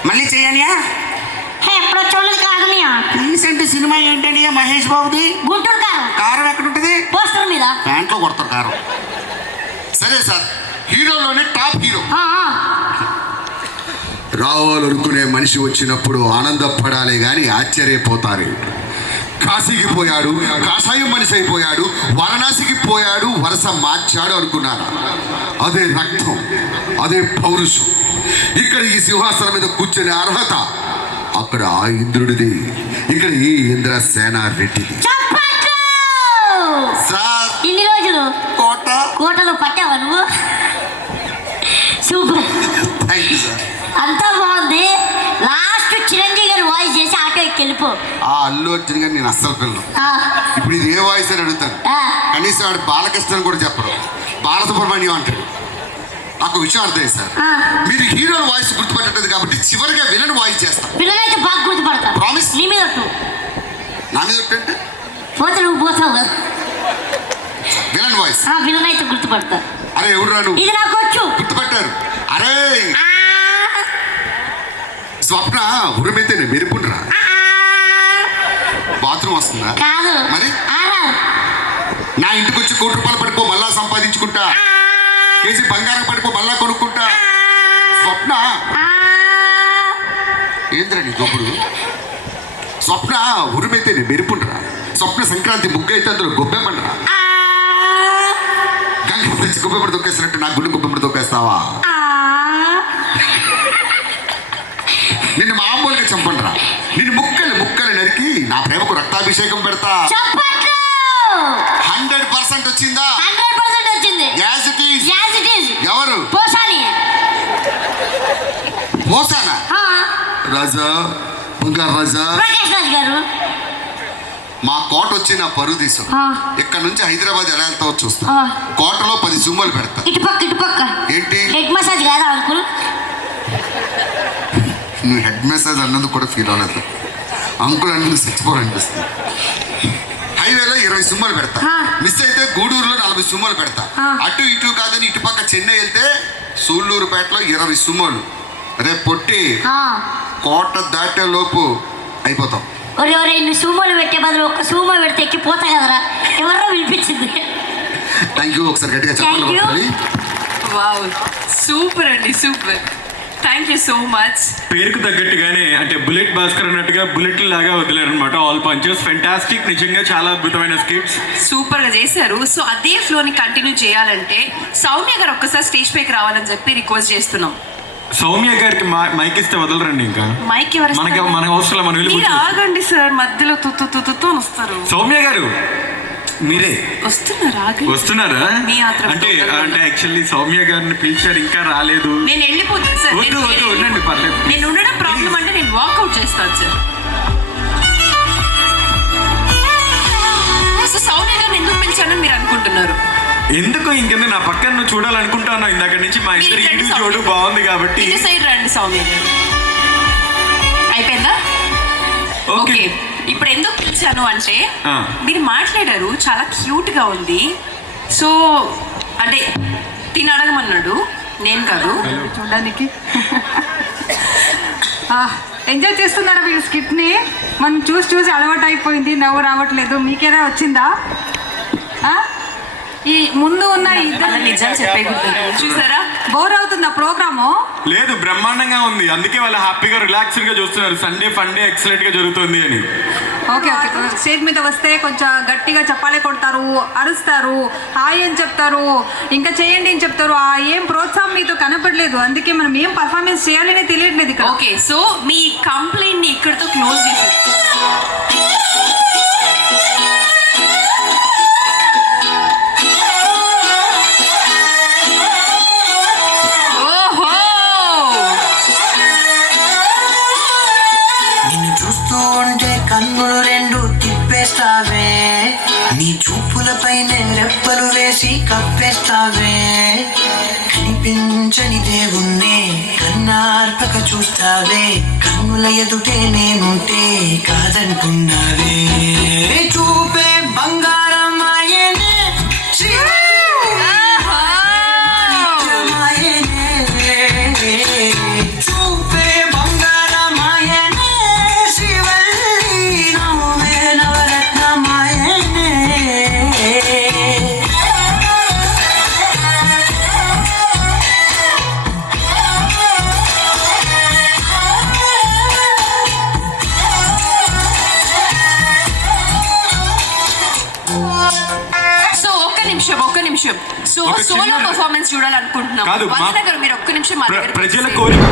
మళ్ళీ చేయనియా? ఎప్పుడో చూడలేదు కాదనియా. రీసెంట్ సినిమా ఏంటనియా మహేష్ బాబుది? గుంటూరు కారం. కారం ఎక్కడుంటది? పోస్టర్ మీద. ప్యాంట్లో కొడతారు కారం. సరే సార్, హీరోలోనే టాప్ హీరో. రావాలనుకునే మనిషి వచ్చినప్పుడు ఆనందపడాలి కానీ ఆశ్చర్యపోతారు. కాశీకి పోయాడు, కాషాయం మనిషి అయిపోయాడు, వారణాసికి పోయాడు, వరుస మార్చాడు అనుకున్నారా? అదే రక్తం, అదే పౌరుషం. ఇక్కడ ఈ సింహాసనం మీద కూర్చునే అర్హత అక్కడ ఆ ఇంద్రుడిది, ఇక్కడ ఈ ఇంద్రసేన రెడ్డిది. సార్ ఇన్ని రోజులు కోటలో పట్టావా నువ్వు? సూపర్. Thank you sir. అంతా బాగుంది. లాస్ట్ చిరంజీవి గారు వాయిస్ చేసి ఆటో ఎక్కి వెళ్ళిపో. ఆ అల్లు అర్జున్ గారు నేను అస్సలు పిల్లలు. ఇప్పుడు ఇది ఏ వాయిస్ అని అడుగుతాను. కనీసం వాడు బాలకృష్ణ కూడా చెప్పరు, బాలసుబ్రహ్మణ్యం అంటాడు. నాకు విషయం అర్థం సార్. మీరు హీరోల వాయిస్ గుర్తుపట్టలేదు కాబట్టి చివరిగా విలన్ వాయిస్ చేస్తారు. పిల్లలైతే బాగా గుర్తుపడతారు. ప్రామిస్. నీ మీద నా మీద అంటే పోతే నువ్వు పోతావు కదా. Villain voice. విలన్ అయితే గుర్తుపడతా. అరే ఎవడు రాడు? ఇది నాకు వచ్చు. గుర్తుపట్టారు. అరే స్వప్న ఉరిమైతేనే మెరుపుండ్రా. బాత్రూమ్ వస్తుందా? కాదు మరి నా ఇంటికి వచ్చి ₹1,00,00,000 పడిపో మళ్ళా సంపాదించుకుంటా, కేజీ బంగారం పడిపో మళ్ళా కొనుక్కుంటా. స్వప్న ఏంద్రా నీ గొప్పుడు? స్వప్న ఉరిమైతేనే మెరుపుండ్రా. స్వప్న సంక్రాంతి ముగ్గు అయితే అందులో గొబ్బెమ్మడ్రా. గంగ తెచ్చి గొబ్బెమ్మడి తొక్కేసినట్టు నా గుండె గొబ్బెమ్మడి తొక్కేస్తావా? నిన్ను మామూలుగా చంపండిరా. నిన్ను ముక్కలు ముక్కలు నరికి నా ప్రేమకు రక్తాభిషేకం పెడతా. 100% వచ్చిందా? 100% వచ్చింది. As it is. ఎవరు? పోసాని. మోసానా? రాజా బంగారు రాజా ప్రకాష్ రాజ్ గారు. మా కోట వచ్చి నా పరువు తీసాం. ఇక్కడ నుంచి హైదరాబాద్ ఎలా వెళ్తావో చూస్తా. కోటలో 10 సుమ్మలు పెడతా. ఇటుపక్క ఏంటి హెడ్ మసాజ్ కాదా అంకుల్? నువ్వు హెడ్ మెసేజ్ అన్నందుకు కూడా ఫీల్ అవ్వలేదు. అంకుల్ అన్నందుకు చచ్చిపోవాలనిపిస్తుంది. హైవేలో 20 సుమ్మలు పెడతా. మిస్ అయితే గూడూరులో 40 సుమ్మలు పెడతా. అటు ఇటు కాదని ఇటుపక్క చెన్నై వెళ్తే సూళ్ళూరుపేటలో 20 సుమ్మలు. రేపు పొట్టి కోట దాటే లోపు అయిపోతాం. ఒరే ఇన్ని సూమోలు పెట్టే బదులు ఒక సూమో పెడితే ఎక్కిపోతా కదరా. ఎవరో వినిపించింది. Thank you. ఒకసారి గట్టిగా చెప్పండి. వావ్, సూపర్ అండి, super. Thank you so much. పేరుకు తగ్గట్టుగానే అంటే బుల్లెట్ భాస్కర్ అన్నట్టుగా బుల్లెట్ లాగా వదిలేరు అనమాట. All punches fantastic. నిజంగా చాలా అద్భుతమైన స్కిట్స్ సూపర్ గా చేశారు. సో అదే ఫ్లోని కంటిన్యూ చేయాలంటే సౌమ్య గారు ఒక్కసారి స్టేజ్ పైకి రావాలని చెప్పి రిక్వెస్ట్ చేస్తున్నాం. సౌమ్య గారికి మైక్ ఇస్తే వదలరండి. ఇంకా మైక్ ఎవరు? మన అవసరం మనం వెళ్ళి మీరు ఆగండి సార్, మధ్యలో తుత్తు వస్తారు. సౌమ్య గారు మీరే వస్తున్నారా? అంటే యాక్చువల్లీ సౌమ్య గారిని పిలిచారు, ఇంకా రాలేదు. నేను వెళ్ళిపోతాను సార్. వద్దు ఉండండి, పర్లేదు. నేను ఉండడం ప్రాబ్లం అంటే నేను వాకౌట్ చేస్తాను సార్. సో సౌమ్య గారిని ఎందుకు పిలిచానని మీరు అనుకుంటున్నారు? ఎందుకు ఇంకెందు నా పక్కన నువ్వు చూడాలనుకుంటాను ఇందాక నుంచి. మా ఇద్దరు ఈడు జోడు బాగుంది కాబట్టి. సైడ్ రండి సౌమ్య గారు. అయిపోయిందా? ఓకే. ఇప్పుడు ఎందుకు పిలిచాను అంటే మీరు మాట్లాడారు, చాలా క్యూట్ గా ఉంది. సో అంటే తిని అడగమన్నాడు, నేను కాదు. చూడడానికి ఎంజాయ్ చేస్తున్నారా మీరు స్కిట్ని? మనం చూసి అలవాటు అయిపోయింది, నవ్వు రావట్లేదు. మీకేదా వచ్చిందా? ఈ ముందు ఉన్న ఇద్దరు నిజం చెప్పేకూడదు. చూసారా, బోర్ అవుతుందా ప్రోగ్రాము? లేదు, బ్రహ్మాండంగా ఉంది. అందుకే వాళ్ళు హ్యాపీగా రిలాక్స్డ్ గా చూస్తున్నారు. సండే ఫండే ఎక్సలెంట్ గా జరుగుతుంది అని. ఓకే. స్టేజ్ మీద వస్తే కొంచెం గట్టిగా చెప్పాలే కొడతారు, అరుస్తారు, హాయ్ అని చెప్తారు, ఇంకా చేయండి అని చెప్తారు. ఏం ప్రోత్సాహం మీతో కనపడలేదు. అందుకే మనం ఏం పర్ఫార్మెన్స్ చేయాలనే తెలియట్లేదు ఇక్కడ. ఓకే, సో మీ కంప్లైంట్ ని ఇక్కడతో క్లోజ్ చేసేది. కన్నులు రెండు తిప్పేస్తావే, నీ చూపులపైనే రెప్పలు వేసి కప్పేస్తావే. కనిపించని దేవుణ్ణే కన్నార్పక చూస్తావే, కన్నుల ఎదుటే నేనుంటే కాదనుకున్నావే. చూపే బంగారం ఆయనే, చూపే బంగారం ఆయనే, సో సోలో పర్ఫార్మెన్స్ చూడాలనుకుంటున్నాం. వందన గారు మీరు ఒక్క నిమిషం ప్రజల కోరిక.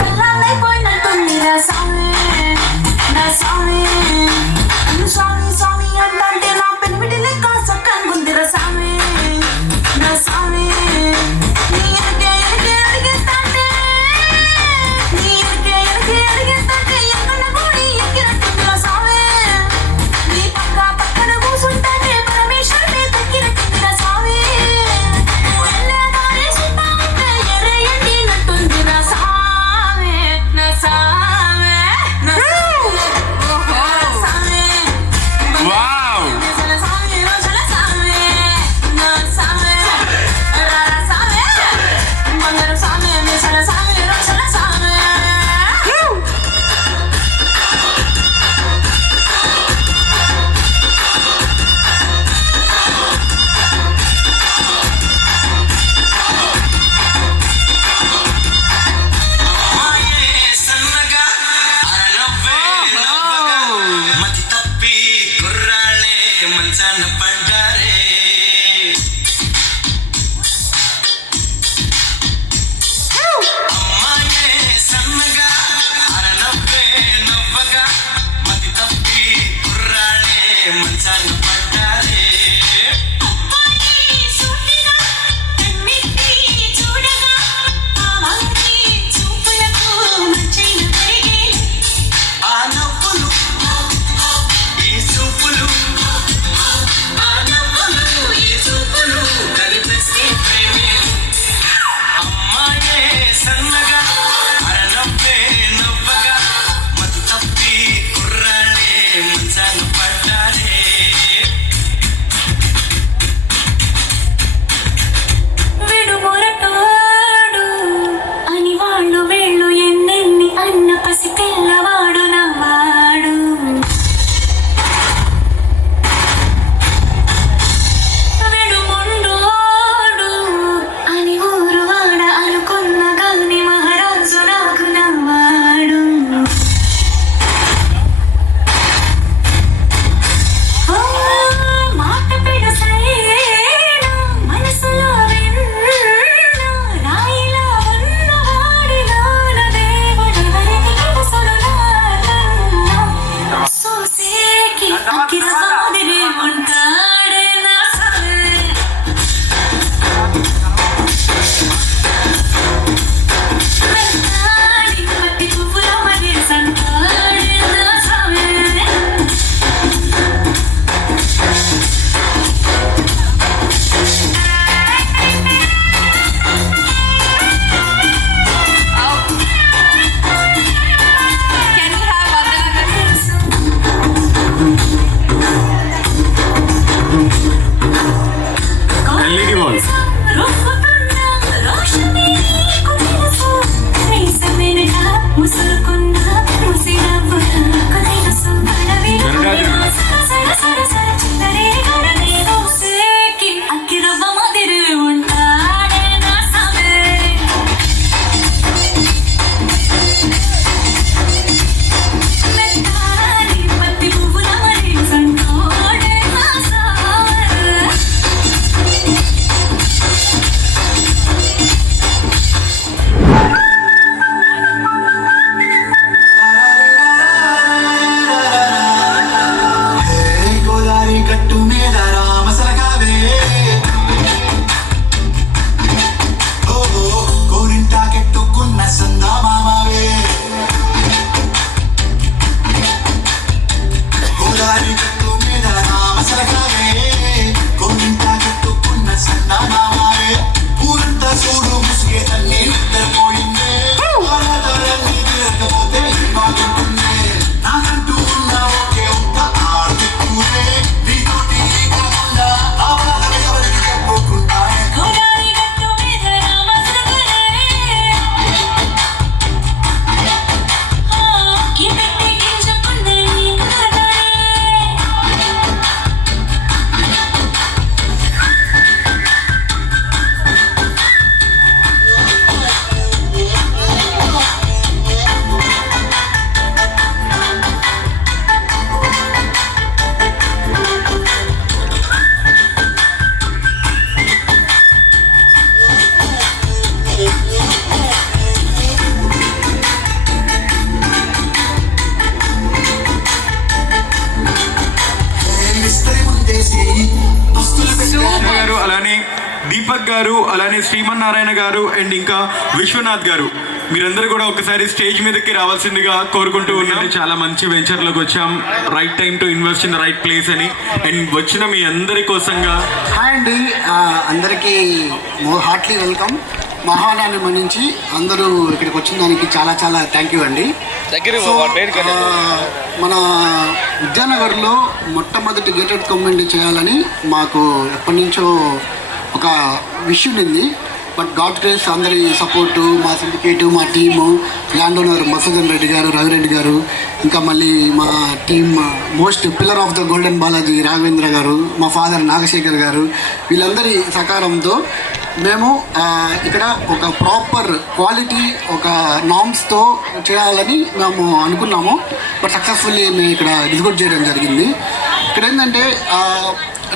గారు, అలానే దీపక్ గారు, అలానే శ్రీమన్నారాయణ గారు అండ్ ఇంకా విశ్వనాథ్ గారు, మీరందరూ కూడా ఒకసారి స్టేజ్ మీదకి రావాల్సిందిగా కోరుకుంటూ ఉన్నాం. చాలా మంచి వెంచర్లోకి వచ్చాం, right time to invest in the right place అని. అండ్ వచ్చిన మీ అందరి కోసంగా హాయ్ అండి, అందరికీ హార్ట్లీ వెల్కమ్. మహానాన్ని మన్నించి అందరూ ఇక్కడికి వచ్చిన దానికి చాలా చాలా థ్యాంక్ యూ అండి. సో, మన విద్యానగర్లో మొట్టమొదటి గేటెడ్ కమ్యూనిటీ చేయాలని మాకు ఎప్పటి నుంచో ఒక విషయం ఉంది. బట్ గాడ్ గ్రేస్, అందరి సపోర్టు, మా సిండికేటు, మా team, land owner Masudan Reddy గారు, రవిరెడ్డి గారు, ఇంకా మళ్ళీ మా team most pillar of the golden Balaji Raghavendra గారు, మా ఫాదర్ నాగశేఖర్ గారు, వీళ్ళందరి సహకారంతో మేము ఇక్కడ ఒక ప్రాపర్ క్వాలిటీ, ఒక నామ్స్తో చేయాలని మేము అనుకున్నాము. బట్ సక్సెస్ఫుల్లీ మేము ఇక్కడ ఎగ్జిక్యూట్ చేయడం జరిగింది. ఇక్కడ ఏంటంటే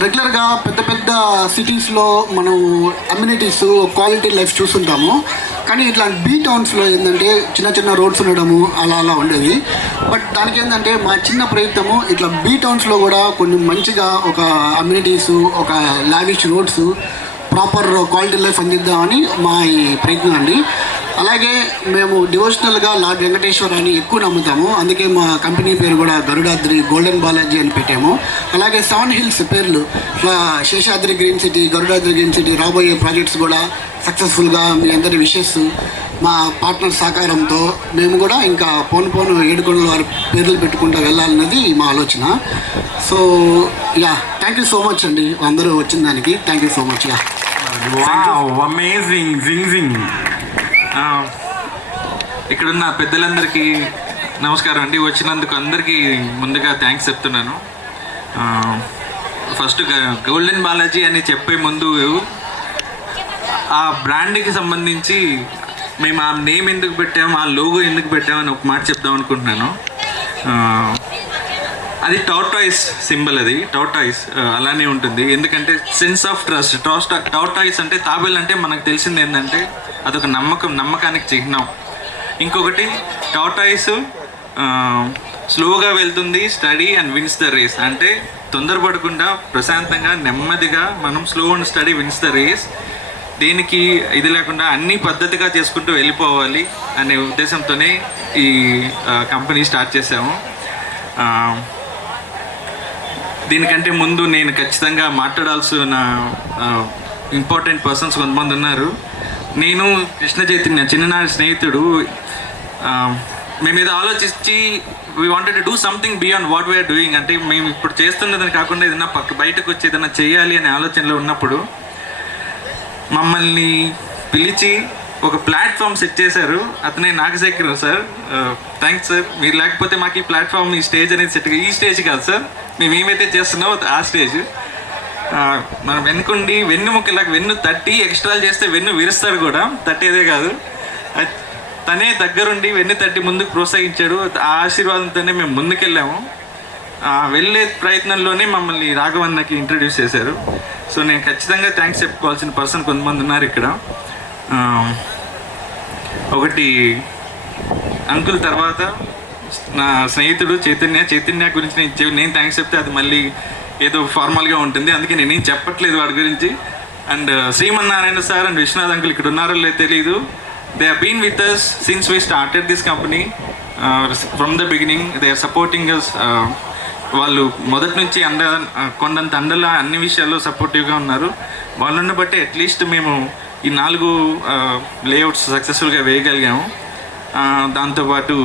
రెగ్యులర్గా పెద్ద పెద్ద సిటీస్లో మనం అమ్యూనిటీస్, క్వాలిటీ లైఫ్ చూస్తుంటాము. కానీ ఇట్లాంటి బీ టౌన్స్లో ఏంటంటే చిన్న చిన్న రోడ్స్ ఉండడము అలా ఉండేది. బట్ దానికి ఏంటంటే మా చిన్న ప్రయత్నము ఇట్లా బీ టౌన్స్లో కూడా కొన్ని మంచిగా ఒక అమ్యూనిటీస్, ఒక lavish roads, proper quality life అందిద్దామని మా ఈ ప్రయత్నం అండి. అలాగే మేము డివోషనల్గా లార్డ్ వెంకటేశ్వర అని ఎక్కువ నమ్ముతాము. అందుకే మా కంపెనీ పేరు కూడా గరుడాద్రి గోల్డెన్ బాలాజీ అని పెట్టాము. అలాగే 7 హిల్స్ పేర్లు, Seshadri green city, Garudadri green city, రాబోయే ప్రాజెక్ట్స్ కూడా సక్సెస్ఫుల్గా మీ అందరి విషెస్, మా పార్ట్నర్ సహకారంతో మేము కూడా ఇంకా పోను 7 కొండల వారి పేర్లు పెట్టుకుంటూ వెళ్ళాలన్నది మా ఆలోచన. So yeah, thank you so much అండి అందరూ వచ్చిన దానికి. Thank you so much. Yeah, amazing జింగ్. ఇక్కడున్న పెద్దలందరికీ నమస్కారం అండి. వచ్చినందుకు అందరికీ ముందుగా థ్యాంక్స్ చెప్తున్నాను. ఫస్ట్ గోల్డెన్ బాలాజీ అని చెప్పే ముందు ఆ బ్రాండ్కి సంబంధించి మేము ఆ నేమ్ ఎందుకు పెట్టాము, ఆ లోగో ఎందుకు పెట్టామని ఒక మాట చెప్దాం అనుకుంటున్నాను. అది టార్టాయిస్ సింబల్, అది టార్టాయిస్ అలానే ఉంటుంది. ఎందుకంటే సెన్స్ ఆఫ్ ట్రస్ట్. టార్టాయిస్ అంటే తాబేలు అంటే మనకు తెలిసింది ఏంటంటే అదొక నమ్మకానికి చిహ్నం. ఇంకొకటి టార్టాయిస్ స్లోగా వెళ్తుంది, steady and wins the race. అంటే తొందరపడకుండా ప్రశాంతంగా నెమ్మదిగా మనం slow and steady wins the race. దేనికి ఇది లేకుండా అన్నీ పద్ధతిగా చేసుకుంటూ వెళ్ళిపోవాలి అనే ఉద్దేశంతోనే ఈ కంపెనీ స్టార్ట్ చేసాము. దీనికంటే ముందు నేను ఖచ్చితంగా మాట్లాడాల్సిన ఇంపార్టెంట్ పర్సన్స్ కొంతమంది ఉన్నారు. నేను కృష్ణ చైతన్య చిన్ననాటి స్నేహితుడు. మేము ఏదో ఆలోచించి we wanted to do something beyond what we are doing. అంటే మేము ఇప్పుడు చేస్తున్నదని కాకుండా ఏదైనా బయటకు వచ్చి ఏదైనా చేయాలి అనే ఆలోచనలో ఉన్నప్పుడు మమ్మల్ని పిలిచి ఒక ప్లాట్ఫామ్ సెట్ చేశారు. అతనే నాగశేఖర్ సార్. థ్యాంక్స్ సార్, మీరు లేకపోతే మాకు ఈ ప్లాట్ఫామ్, ఈ స్టేజ్ అనేది సెట్. ఈ స్టేజ్ కాదు సార్, మేము ఏమైతే చేస్తున్నామో ఆ స్టేజ్. మనం వెనుకుండి వెన్నుముక్కలాగా వెన్ను తట్టి ఎక్స్ట్రాలు చేస్తే వెన్ను విరుస్తాడు కూడా, తట్టేదే కాదు. తనే దగ్గరుండి వెన్ను తట్టి ముందుకు ప్రోత్సహించాడు. ఆ ఆశీర్వాదంతోనే మేము ముందుకెళ్ళాము. వెళ్ళే ప్రయత్నంలోనే మమ్మల్ని రాఘవన్నకి ఇంట్రడ్యూస్ చేశారు. సో నేను ఖచ్చితంగా థ్యాంక్స్ చెప్పుకోవాల్సిన పర్సన్ కొంతమంది ఉన్నారు ఇక్కడ. ఒకటి అంకుల్, తర్వాత నా స్నేహితుడు చైతన్య గురించి నేను థ్యాంక్స్ చెప్తే అది మళ్ళీ ఏదో ఫార్మల్గా ఉంటుంది, అందుకే నేనేం చెప్పట్లేదు వాడి గురించి. And Srimannarayana sir and Viswanath uncle ఇక్కడ ఉన్నారో లేదో తెలీదు. They have been with us since we started this company. From the beginning they are supporting us. వాళ్ళు మొదటి నుంచి కొండంత అండలా అన్ని విషయాల్లో సపోర్టివ్గా ఉన్నారు. వాళ్ళని బట్టి అట్లీస్ట్ మేము ఈ 4 లేఅవుట్స్ సక్సెస్ఫుల్గా వేయగలిగాము. దాంతోపాటు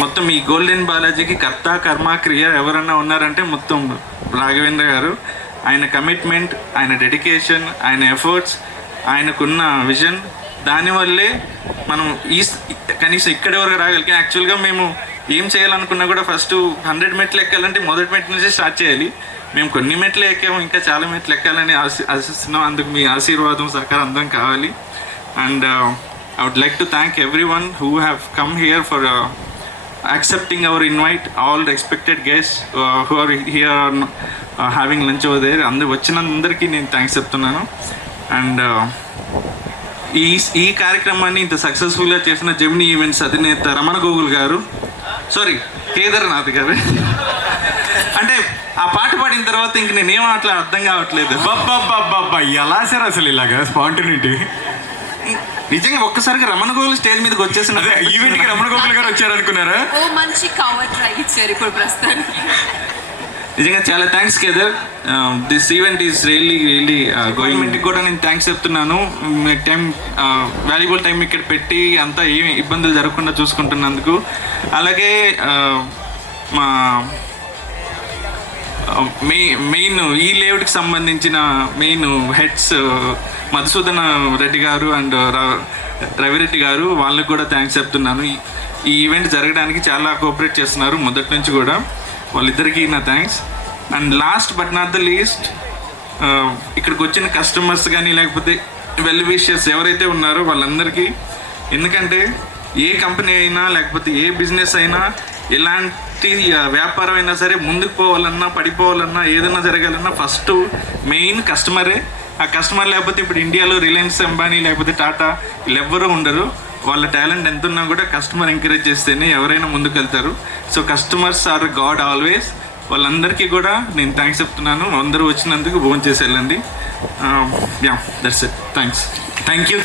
మొత్తం ఈ గోల్డెన్ బాలాజీకి కర్త కర్మ క్రియ ఎవరన్నా ఉన్నారంటే మొత్తం రాఘవేంద్ర గారు. ఆయన కమిట్మెంట్, ఆయన డెడికేషన్, ఆయన ఎఫర్ట్స్, ఆయనకున్న విజన్, దానివల్లే మనం కనీసం ఇక్కడి వరకు రాగలిగాం. యాక్చువల్గా మేము ఏం చేయాలనుకున్నా కూడా ఫస్ట్ 100 మెట్లు ఎక్కాలంటే మొదటి మెట్ల నుంచే స్టార్ట్ చేయాలి. మేము కొన్ని మెట్లు ఎక్కాము, ఇంకా చాలా మెట్లు ఎక్కాలని ఆశిస్తున్నాం. అందుకు మీ ఆశీర్వాదం, సహకారం అందరం కావాలి. And I would like to thank everyone who have come here for accepting our invite. All the expected guests who are here having lunch over there. అందరు వచ్చినందరికీ నేను థ్యాంక్స్ చెప్తున్నాను. అండ్ ఈ కార్యక్రమాన్ని ఇంత సక్సెస్ఫుల్గా చేసిన జెమినీ ఈవెంట్స్ అధినేత రమణ గోగుల్ గారు, సారీ కేదార్నాథ్ గారు. అంటే ఆ పాట పాడిన తర్వాత ఇంక నేనేం అట్లా అర్థం కావట్లేదు. బాబా ఎలా సార్ అసలు ఇలాగా స్పాంటినిటీ? నిజంగా ఒక్కసారిగా రమణ గోగుల్ స్టేజ్ మీదకి వచ్చేసిన అదే ఈవెంట్ కి రమణ గోగుల్ గారు వచ్చారనుకున్నారా? ఓ మంచి కవర్ ట్రై ఇచ్చారు ఇప్పుడు ప్రస్తుతానికి. నిజంగా చాలా thanks Kedar. This event is really గవర్నమెంట్కి కూడా నేను థ్యాంక్స్ చెప్తున్నాను. టైం వాల్యుబుల్ టైం ఇక్కడ పెట్టి అంతా ఏమి ఇబ్బందులు జరగకుండా చూసుకుంటున్నందుకు. అలాగే మా మెయిన్ ఈ లేఅవుట్కి సంబంధించిన మెయిన్ హెడ్స్ మధుసూదన రెడ్డి గారు అండ్ రవిరెడ్డి గారు, వాళ్ళకు కూడా థ్యాంక్స్ చెప్తున్నాను. ఈ ఈవెంట్ జరగడానికి చాలా కోఆపరేట్ చేస్తున్నారు మొదటి నుంచి కూడా. వాళ్ళిద్దరికీ నా thanks. And last but not the least, ఇక్కడికి వచ్చిన కస్టమర్స్ కానీ లేకపోతే వెల్ విషర్స్ ఎవరైతే ఉన్నారో వాళ్ళందరికీ. ఎందుకంటే ఏ కంపెనీ అయినా లేకపోతే ఏ బిజినెస్ అయినా ఎలాంటి వ్యాపారం అయినా సరే ముందుకు పోవాలన్నా పడిపోవాలన్నా ఏదైనా జరగాలన్నా ఫస్ట్ మెయిన్ కస్టమరే. ఆ కస్టమర్ లేకపోతే ఇప్పుడు ఇండియాలో రిలయన్స్ అంబానీ లేకపోతే టాటా వీళ్ళెవ్వరూ ఉండరు. వాళ్ళ టాలెంట్ ఎంత ఉన్నా కూడా కస్టమర్ ఎంకరేజ్ చేస్తేనే ఎవరైనా ముందుకు వెళ్తారు. So customers are god always. వాళ్ళందరికీ కూడా నేను థ్యాంక్స్ చెప్తున్నాను. అందరూ వచ్చినందుకు భోజనం చేసి వెళ్ళండి. Yeah that's it. Thanks. Thank you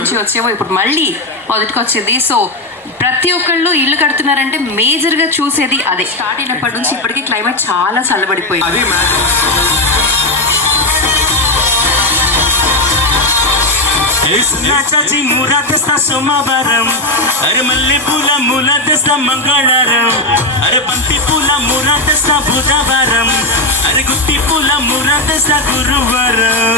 నుంచి వచ్చేమో ఇప్పుడు మళ్ళీ మొదటికి వచ్చింది. సో ప్రతి ఒక్కళ్ళు ఇల్లు కడుతున్నారంటే మేజర్గా చూసేది అదే. స్టార్ట్ అయినప్పటి నుంచి ఇప్పటికీ క్లైమేట్ చాలా చల్లబడిపోయింది. అది నాచాచి మూరా తెస్తా సోమవారం, అరే మల్లె పూల మూల తెస్తా మంగళవారం, అరే బంతి పూల మూరా తెస్తా బుధవారం, అరే గుత్తి పూల మూరా తెస్తా గురువారం.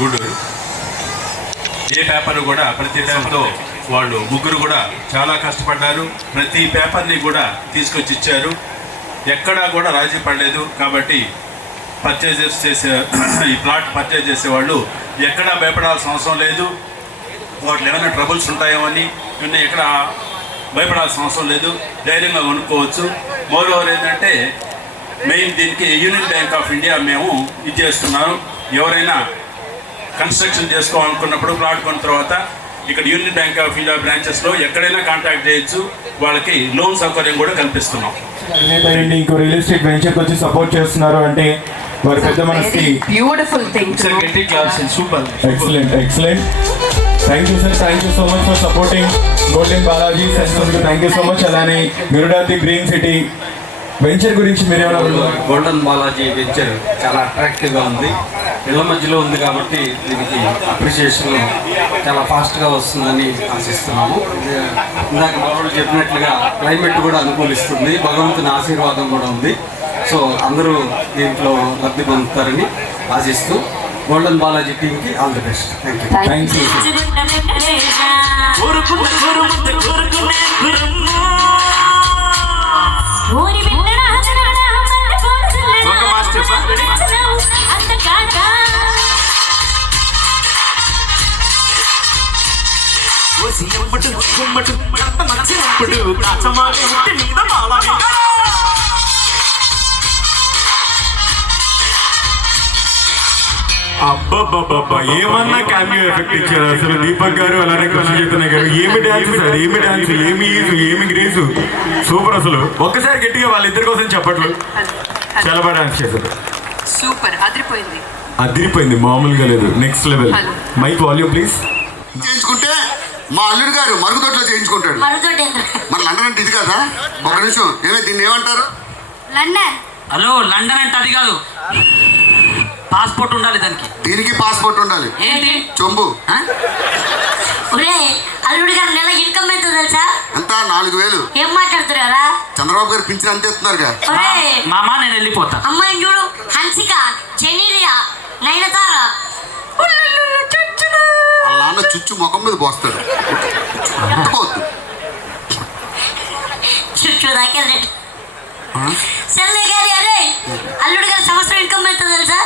గూడూరు. ఏ పేపర్ కూడా ప్రతి పేపర్లో వాళ్ళు ముగ్గురు కూడా చాలా కష్టపడ్డారు. ప్రతి పేపర్ని కూడా తీసుకొచ్చి ఇచ్చారు. ఎక్కడా కూడా రాజీ పడలేదు. కాబట్టి పర్చేజెస్ చేసే ఈ ప్లాట్ పర్చేజ్ చేసేవాళ్ళు ఎక్కడా భయపడాల్సిన అవసరం లేదు. వాటిలో ఏమైనా ట్రబుల్స్ ఉంటాయో అని ఇవన్నీ ఎక్కడ భయపడాల్సిన అవసరం లేదు. ధైర్యంగా కొనుక్కోవచ్చు. మోర్ ఓవర్ ఏంటంటే మెయిన్ దీనికి యూనియన్ బ్యాంక్ ఆఫ్ ఇండియా మేము ఇది చేస్తున్నాం. ఎవరైనా కన్స్ట్రక్షన్ చేసుకోవాలనుకున్నప్పుడు ప్లాట్ కొన్న తర్వాత ఇక్కడ యూనియన్ బ్యాంక్ ఆఫ్ ఇండియా బ్రాంచెస్లో ఎక్కడైనా కాంటాక్ట్ చేయొచ్చు. వాళ్ళకి లోన్ సౌకర్యం కూడా కల్పిస్తున్నాం. ఇంకో రియల్ ఎస్టేట్ వెంచర్ వచ్చి సపోర్ట్ చేస్తున్నారు అంటే వారి పెద్ద మనసుకి beautiful thing. Super excellent. Thank you sir. Thank you so much for supporting golden Balaji సెన్సెస్. Thank you so much. అలానే గరుడాతి గ్రీన్ సిటీ వెంచర్ గురించి మీరేమైనా? గోల్డెన్ బాలాజీ వెంచర్ చాలా అట్రాక్టివ్గా ఉంది. ఇళ్ళ మధ్యలో ఉంది కాబట్టి దీనికి అప్రిషియేషన్ చాలా ఫాస్ట్గా వస్తుందని ఆశిస్తున్నాము. ఇందాక మనోడు చెప్పినట్లుగా క్లైమేట్ కూడా అనుకూలిస్తుంది. భగవంతుని ఆశీర్వాదం కూడా ఉంది. సో అందరూ దీంట్లో లబ్ధి పొందుతారని ఆశిస్తూ గోల్డెన్ బాలాజీ టీమ్కి all the best. Thank you. అబ్బబ్బబ్బబ్బా ఏమన్నా క్యామియో ఎఫెక్ట్ ఇచ్చారు అసలు దీపక్ గారు అలానే కృష్ణ చైతన్య గారు. ఏమి డాన్స్ సార్, ఏమి డాన్స్, ఏమి గ్రేసు, సూపర్. అసలు ఒక్కసారి గట్టిగా వాళ్ళిద్దరి కోసం చెప్పట్లు. చాలా బాగా డాన్స్ చేశారు. సూపర్. అదిరిపోయింది. మామూలుగా లేదు. Next level. Mic volume please. చేయించుకుంటే మా అల్లుడు గారు మరుగుదొడ్లో చేయించుకుంటాడు. మన లండన్ అంటే ఇది కదా. ఒక నిమిషం, దీన్ని ఏమంటారు? లండన్. హలో, లండన్ అంటే అది కాదు, పాస్పోర్ట్ ఉండాలి దానికి. దీనికి పాస్పోర్ట్ ఉండాలి. ఏంటి? చొంబు. అల్లుడు గారు నెల ఇన్కమ్ ఎంత తెలుసా? అంతా 4,000. ఏం మాట్లాడుతున్నారా? చంద్రబాబు గారు పింఛన్ అంతే ఇస్తున్నారు. మామా నేను వెళ్ళిపోతా. అమ్మాయిని చూడు, హన్సిక, జెనీలియా, నయనతార. వాళ్ళ నాన్న చుచ్చు ముఖం మీద పోస్తాడు. చుచ్చు దాకా సర్లే గారి. అరే అల్లుడు గారి సంవత్సరం ఇన్కమ్ ఎంత తెలుసా?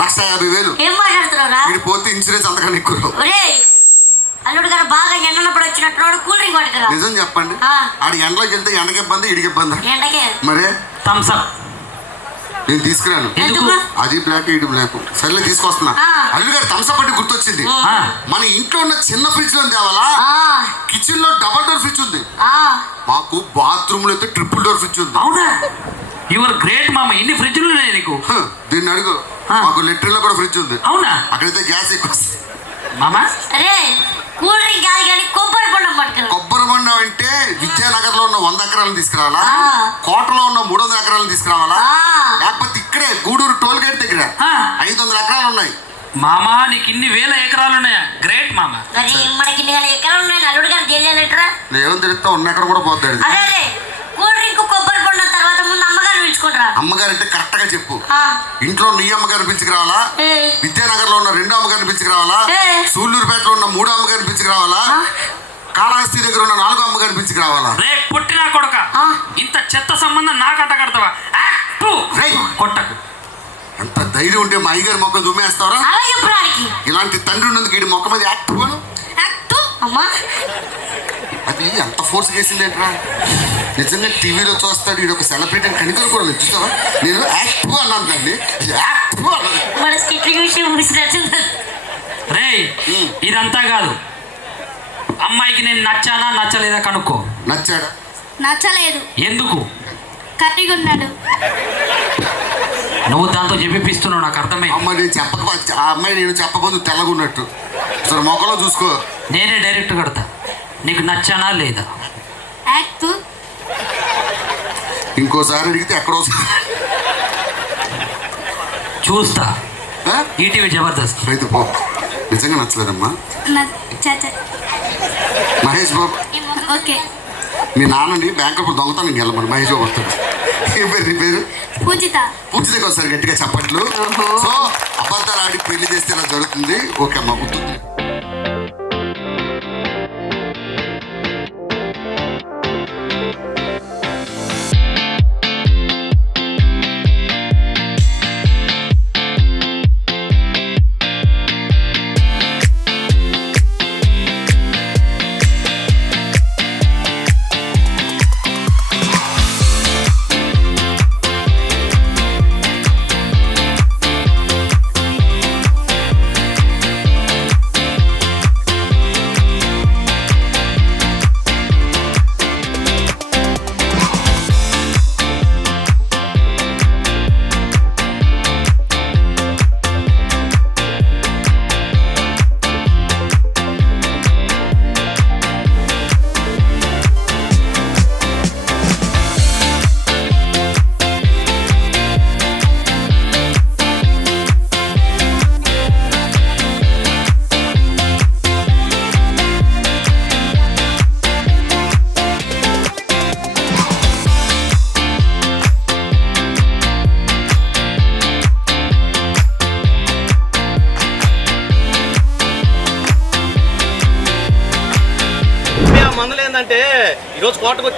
1,50,000. ఏం మాట్లాడుతున్నారా? మీరు పోతే ఇన్సూరెన్స్ అంతకన్నా ఎక్కువ. అల్లుడు గారు బాగా ఎండనప్పుడు వచ్చినట్టు కూల్ డ్రింక్ కొట్టరా. నిజం చెప్పండి, ఆడి ఎండలోకి వెళ్తే ఎండకి ఇబ్బంది, ఇడికి ఇబ్బంది. ఎండకే మరే థమ్స్ అప్ నేను తీసుకురాను. అది బ్లాక్, ఇది బ్లాక్. సర్లే తీసుకొస్తున్నా. అల్లుడు గారు థమ్స్ అప్ అంటే గుర్తొచ్చింది. మన ఇంట్లో ఉన్న చిన్న ఫ్రిడ్జ్ లో తేవాలా? కిచెన్ లో డబుల్ డోర్ ఫ్రిడ్జ్ ఉంది. మాకు బాత్రూమ్ లో అయితే ట్రిపుల్ డోర్ ఫ్రిడ్జ్ ఉంది. అవునా? యువర్ గ్రేట్ మామ, ఇన్ని ఫ్రిడ్జ్లు ఉన్నాయి నీకు. దీన్ని అడుగు. మాకు లెట్రిన్ లో కూడా ఫ్రిడ్జ్ ఉంది. అవునా? అక్కడైతే గ్యాస్ ఎక్కువ మామా. అరే కూల్ డ్రింక్ కాదు కానీ కొబ్బరి బొండం పట్టుకురా. కొబ్బరి బొండం అంటే విద్యానగర్ లో ఉన్న 100 ఎకరాలను తీసుకురావాలా? కోటలో ఉన్న 300 ఎకరాలను తీసుకురావాలా? లేకపోతే ఇక్కడే గూడూరు టోల్ గేట్ దగ్గర 500 ఎకరాలు ఉన్నాయి. మామా నీకు ఇన్ని వేల ఎకరాలు ఉన్నాయా? గ్రేట్ మామా. మనకి ఇన్ని వేల ఎకరాలు ఉన్నాయి. అల్లుడు గారు తెలియాలంటారా? ఏమని తెలుస్తా, ఉన్న ఎక్కడ కూడా పోతాడు. అదే కూల్ డ్రింక్ కొబ్బరి బొండం తర్వాత ముందు అమ్మగారు పిలుచుకుంటారా? అమ్మగారు అంటే కరెక్ట్ గా చెప్పు. ఇంట్లో నీ అమ్మగారిని పిలుచుకురావాలా? విద్యానగర్ లో ఉన్న 2 అమ్మగారిని పిలుచుకురావాలా? సూళ్ళూరుపేటలో ఉన్న 3 అమ్మగారిని పిలుచుకురావాలా? కాళహస్తి దగ్గర ఉన్న 4 అమ్మగారిని పిలుచుకురావాలా? రే పుట్టినా కొడక, ఇంత చెత్త సంబంధం నాకంట కడతావా? కొట్టకు. అంత ధైర్యం ఉంటే మా అయ్యగారి మొక్క దుమ్మేస్తావరా? ఇలాంటి తండ్రి ఉన్నందుకు ఈ మొక్క మీద యాక్టివ్ అది ఎంత ఫోర్స్ చేసింది ఏంట్రా? నిజంగా టీవీలో చూస్తాడు, ఇది ఒక సెలబ్రిటీ కనికలు కూడా చూస్తావా? నేను యాక్టివ్ అన్నాను దాన్ని, యాక్టివ్ అన్నాను. రే ఇదంతా కాదు, అమ్మాయికి నేను నచ్చానా నచ్చలేదా కనుక్కో. నచ్చాడా? నచ్చలేదు. ఎందుకు? కర్రీగా ఉన్నాడు. నువ్వు దాంతో చెప్పిస్తున్నావు, నాకు అర్థమైంది. అమ్మాయి నేను చెప్పక, ఆ అమ్మాయి నేను చెప్పబోదు తెల్లగా ఉన్నట్టు. సరే మొక్కలో చూసుకో. నేనే డైరెక్ట్ కడతా. నీకు నచ్చానా లేదా? ఇంకోసారి అడిగితే ఎక్కడో చూస్తా. ఈటీవీ జబర్దస్త్. రైతు పో. నిజంగా నచ్చలేదమ్మా. మహేష్ బాబు మీ నాన్నని బ్యాంక్ అప్పుడు దొంగతనం వెళ్ళమని మహేష్ బాబు వస్తాడు. ఏం పేరు నీ పేరు? పూజిత. పూజితకి ఒకసారి గట్టిగా చెప్పట్లు. సో అబద్ధాలు ఆడి పెళ్లి చేస్తే ఇలా జరుగుతుంది. ఓకే అమ్మా, గుర్తుంది. అంటే ఈరోజు కోటకు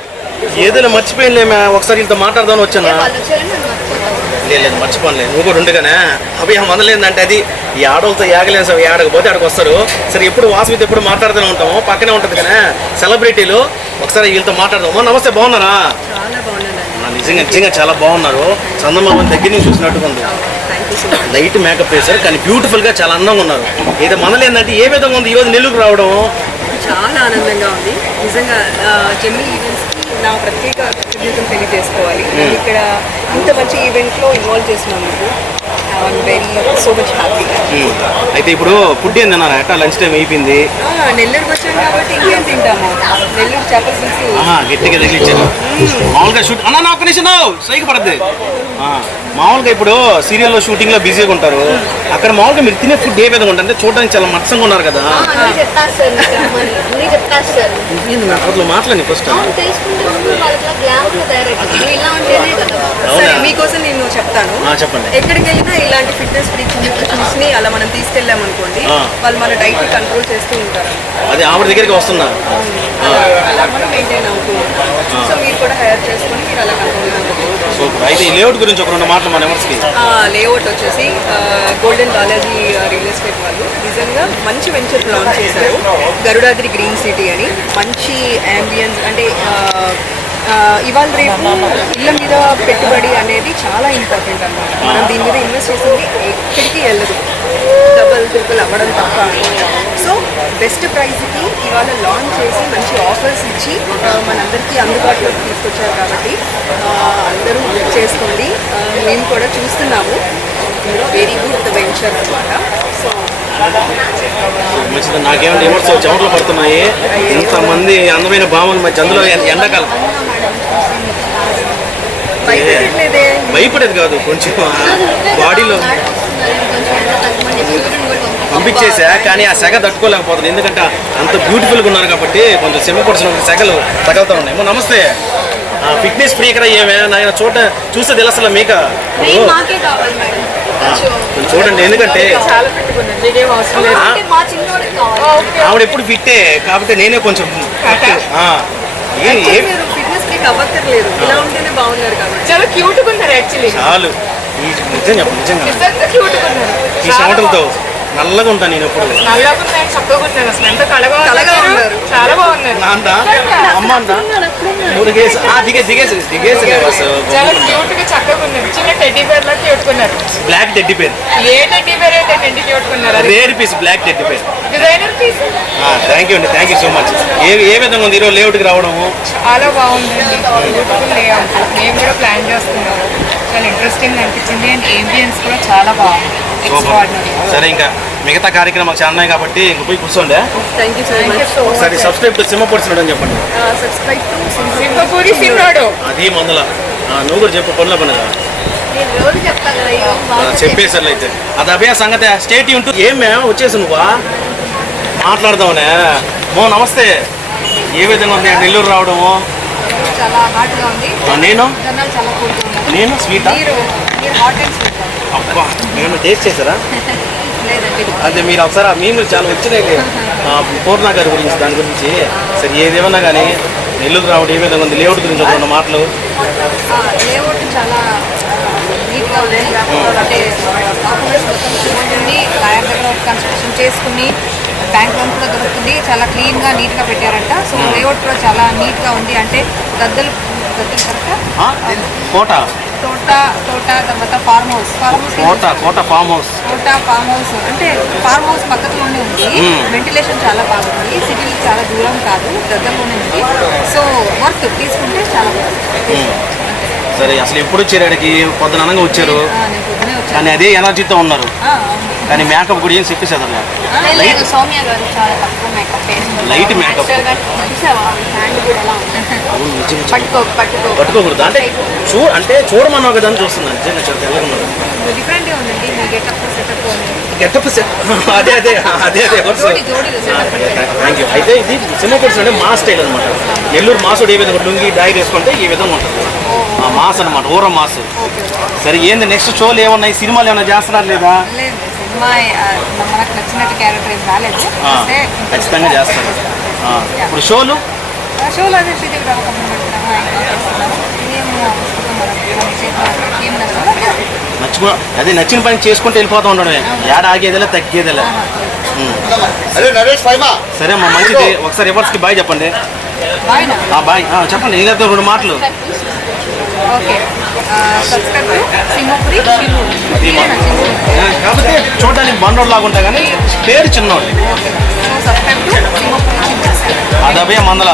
ఏదైనా మర్చిపోయిందేమే, ఒకసారి ఇంత మాట్లాడదామని వచ్చానా? లేదు మర్చిపోలే, నువ్వు కూడా ఉండగానే అవి మనలేదంటే అది ఈ ఆడవులతో ఏగలేను సార్, ఏడకపోతే ఆడికి వస్తారు. సరే ఎప్పుడు వాసవితో ఎప్పుడు మాట్లాడుతూనే ఉంటాము, పక్కనే ఉంటుంది కానీ సెలబ్రిటీలు. ఒకసారి వీళ్ళతో మాట్లాడదాము. నమస్తే, బాగున్నారా? నిజంగా నిజంగా చాలా బాగున్నారు. చందమామ దగ్గర నుంచి చూసినట్టుగా ఉంది. లైట్ మేకప్ వేశారు కానీ బ్యూటిఫుల్గా చాలా అందంగా ఉన్నారు. ఏదో మనలేదంటే ఏ విధంగా ఉంది ఈరోజు నెల్లూరుకు రావడం? చాలా ఆనందంగా ఉంది నిజంగా. జెమ్మి ఈవెంట్స్కి నా ప్రత్యేక కృతజ్ఞతలు తెలియజేసుకోవాలి. ఇక్కడ ఇంత మంచి ఈవెంట్లో ఇన్వాల్వ్ చేసినందుకు I'm very so much happy. అయితే ఇప్పుడు ఫుడ్ ఏం తిన్నారా? ఎట్టా లంచ్ టైం అయిపోయింది. నెల్లూరుకి వచ్చాం కాబట్టి ఇంకేం తింటాము, నెల్లూరు చేపల పులుసు. గట్టిగా తగిలిచ్చారు. మామూలుగా షూట్ అన్న నా ఒక్క నిమిషం స్ట్రైక్ పడద్ది. మామూలుగా ఇప్పుడు సీరియల్లో షూటింగ్లో బిజీగా ఉంటారు, అక్కడ మామూలుగా మీరు తినే ఫుడ్ ఏ విధంగా ఉంటుంది? చూడడానికి చాలా మత్సంగా ఉన్నారు కదా. అట్లా మాట్లాడి ఫస్ట్. సరే మీకోసం నేను చెప్తాను. చెప్పండి. ఎక్కడికి వెళ్ళినా ఇలాంటి ఫిట్నెస్ ని అలా మనం తీసుకెళ్ళాం అనుకోండి, వాళ్ళు మన డైట్ కంట్రోల్ చేస్తూ ఉంటారు. అదే ఆవిడ దగ్గరికి వస్తున్నా అలా మనం మెయింటైన్ అవుతూ ఉంటాం. సో మీరు కూడా హైర్ చేసుకొని మీరు అలా కంట్రోల్ సూపర్. అయితే ఈ లేఅవుట్ గురించి ఒక 2 మాటలు మన ఎవరికి. లేఅవుట్ వచ్చేసి గోల్డెన్ బాలాజీ రియల్ ఎస్టేట్ వాళ్ళు నిజంగా మంచి వెంచర్ లాంచ్ చేశారు, గరుడాద్రి గ్రీన్ సిటీ అని. మంచి యాంబియన్స్ అంటే ఇవాళ రేపు ఇళ్ళ మీద పెట్టుబడి అనేది చాలా ఇంపార్టెంట్ అన్నమాట. మనం దీని మీద ఇన్వెస్ట్ చేసింది ఎక్కడికి వెళ్ళదు, డబల్ ట్రిపుల్ అవ్వడం తప్ప. సో బెస్ట్ ప్రైస్కి ఇవాళ లాంచ్ చేసి మంచి ఆఫర్స్ ఇచ్చి మనందరికీ అందుబాటులోకి తీసుకొచ్చారు కాబట్టి అందరూ బుక్ చేసుకోండి. మేము కూడా చూస్తున్నాము, వెరీ గుడ్ వెంచర్ అనమాట. సో మంచిది. నాకేమంటే ఎమోట్స్ చెమటలు పడుతున్నాయి. ఇంతమంది అందమైన భావనలు మధ్య అందులో ఎండాకాలం. భయపడేది కాదు, కొంచెం బాడీలో పంపించేసా, కానీ ఆ సెగ తట్టుకోలేకపోతుంది. ఎందుకంటే అంత బ్యూటిఫుల్గా ఉన్నారు కాబట్టి కొంచెం సెమ పొడిచిన సెగలు తగులుతూ ఉన్నాయి. నమస్తే. ఫిట్నెస్ ఫ్రీకర్ అయ్యేమే నాయన చూస్తే తెలుసు మీక చూడండి. ఎందుకంటే ఆవిడ ఎప్పుడు ఫిట్టే కాబట్టి నేనే కొంచెం చాలా క్యూట్ గా ఉన్నారు యాక్చువల్లీ. చాలు నిజం చెప్పు, నిజంగా ఈ చెమటలతో నల్లగా ఉంటాను నేను ఎప్పుడు. చాలా బాగున్నారు. అమ్మ అంట దిగేసి చాలా క్యూట్ గా చక్కగా ఉన్నారు. చిన్న టెడ్డీ బేర్ లా క్యూట్కున్నారు. Black teddy bear. ఏ టెడ్డీ బేర్ అయితే టెడ్డీ క్యూట్కున్నారు. Rare piece black teddy bear. Designer piece. Thank you అండి, థ్యాంక్ యూ సో మచ్. ఏ విధంగా ఉంది ఈరోజు లేఅవుట్కి రావడము? చాలా బాగుందండి, బ్యూటిఫుల్ లేఅవుట్. మేము కూడా ప్లాన్ చేస్తున్నాము, చాలా ఇంట్రెస్టింగ్ అనిపించింది. అండ్ ఏంబియన్స్ కూడా చాలా బాగుంది, ఎక్స్ట్రాడినరీ. సరే ఇంకా మిగతా కార్యక్రమాలు చాలా ఉన్నాయి కాబట్టి ఇంక పోయి కూర్చోండి. Thank you so much. ఒకసారి సబ్స్క్రైబ్ టు సింహపూరి అని చెప్పండి. సబ్స్క్రైబ్ టు సింహపూరి సిన్నాడు. అది మందుల నువ్వు కూడా చెప్పు పనుల పనుగా చెప్పేసారు. అయితే అది అభయ సంగతి స్టేట్ ఉంటూ ఏం మేము వచ్చేసి నువ్వా మాట్లాడదావునే. నమస్తే. ఏ విధంగా ఉంది నెల్లూరు రావడము? చాలా హాట్గా ఉంది. నేను స్వీటా? అబ్బా మేము టేస్ట్ చేశారా? అదే మీరు ఒకసారి మేము చాలా వచ్చినాయి పూర్ణ గారి గురించి, దాని గురించి సరే ఏదేమన్నా కానీ నెల్లూరు రావడం ఏ విధంగా ఉంది? లేఅవుట్ గురించి ఒక 2 మాటలు. లేఅవుట్ చాలా నీట్గా ఉంది. అంటే డాక్యుమెంట్స్ ఉంటుంది, లాయర్ దగ్గర కన్స్ట్రక్షన్ చేసుకుని బ్యాంక్ లోన్ కూడా దొరుకుతుంది. చాలా క్లీన్గా నీట్గా పెట్టారంట. సో లేఅవుట్ కూడా చాలా నీట్గా ఉంది. అంటే గద్దలు కోట తర్వాత ఫార్మ్ హౌస్ ఫామ్ హౌస్ అంటే ఫార్మ్ హౌస్ పక్కలోనే ఉంది. వెంటిలేషన్ చాలా బాగుంది, సిటీకి చాలా దూరం కాదు, దగ్గరలోనే ఉంది. సో వర్క్ తీసుకుంటే చాలా బాగుంది. సరే అసలు ఎప్పుడు వచ్చారు అడిగి? పొద్దున అనగా వచ్చారు కానీ అదే ఎనర్జీతో ఉన్నారు. కానీ మేకప్ కూడా ఏం చెప్పేసారు సౌమ్య గారు చాలా తక్కువ మేకప్ వేస్తారు. లైట్ మేకప్ పట్టుకోకూడదు అంటే అంటే చూడమన్నావు కదా అని చూస్తున్నాను. నిజంగా చాలా తెల్లగా ఉన్నారు. డిఫరెంట్గా ఉందండి మీ గెటప్ సెటప్. గెటప్ అదే థ్యాంక్ యూ. అయితే ఇది సింహపూరి అంటే మా స్టైల్ అనమాట. నెల్లూరు మాసుడు ఏ విధంగా లుంగి డైరీ వేసుకుంటే ఈ విధంగా ఉంటుంది మాస్ అనమాట, ఊర మాస్. సరే ఏంది నెక్స్ట్ షోలు ఏమన్నాయి? సినిమాలు ఏమైనా చేస్తున్నారు లేదా? సినిమా మనకు నచ్చినట్టు క్యారెక్టర్ ఏం రాలేదు, ఖచ్చితంగా చేస్తారు. ఇప్పుడు షోలు అదే అదే నచ్చిన పని చేసుకుంటూ వెళ్ళిపోతూ ఉండడమే, ఏడ ఆగేదిలే తగ్గేదిలే. సరే అమ్మా మంచిది. ఒకసారి రివర్స్కి బాయ్ చెప్పండి. బాయ్ చెప్పండి. ఏదైతే 2 మాటలు. కాకపోతే చూడడానికి బండోడు లాగా ఉంటాయి కానీ పేరు చిన్నోడు. అదభయ మందల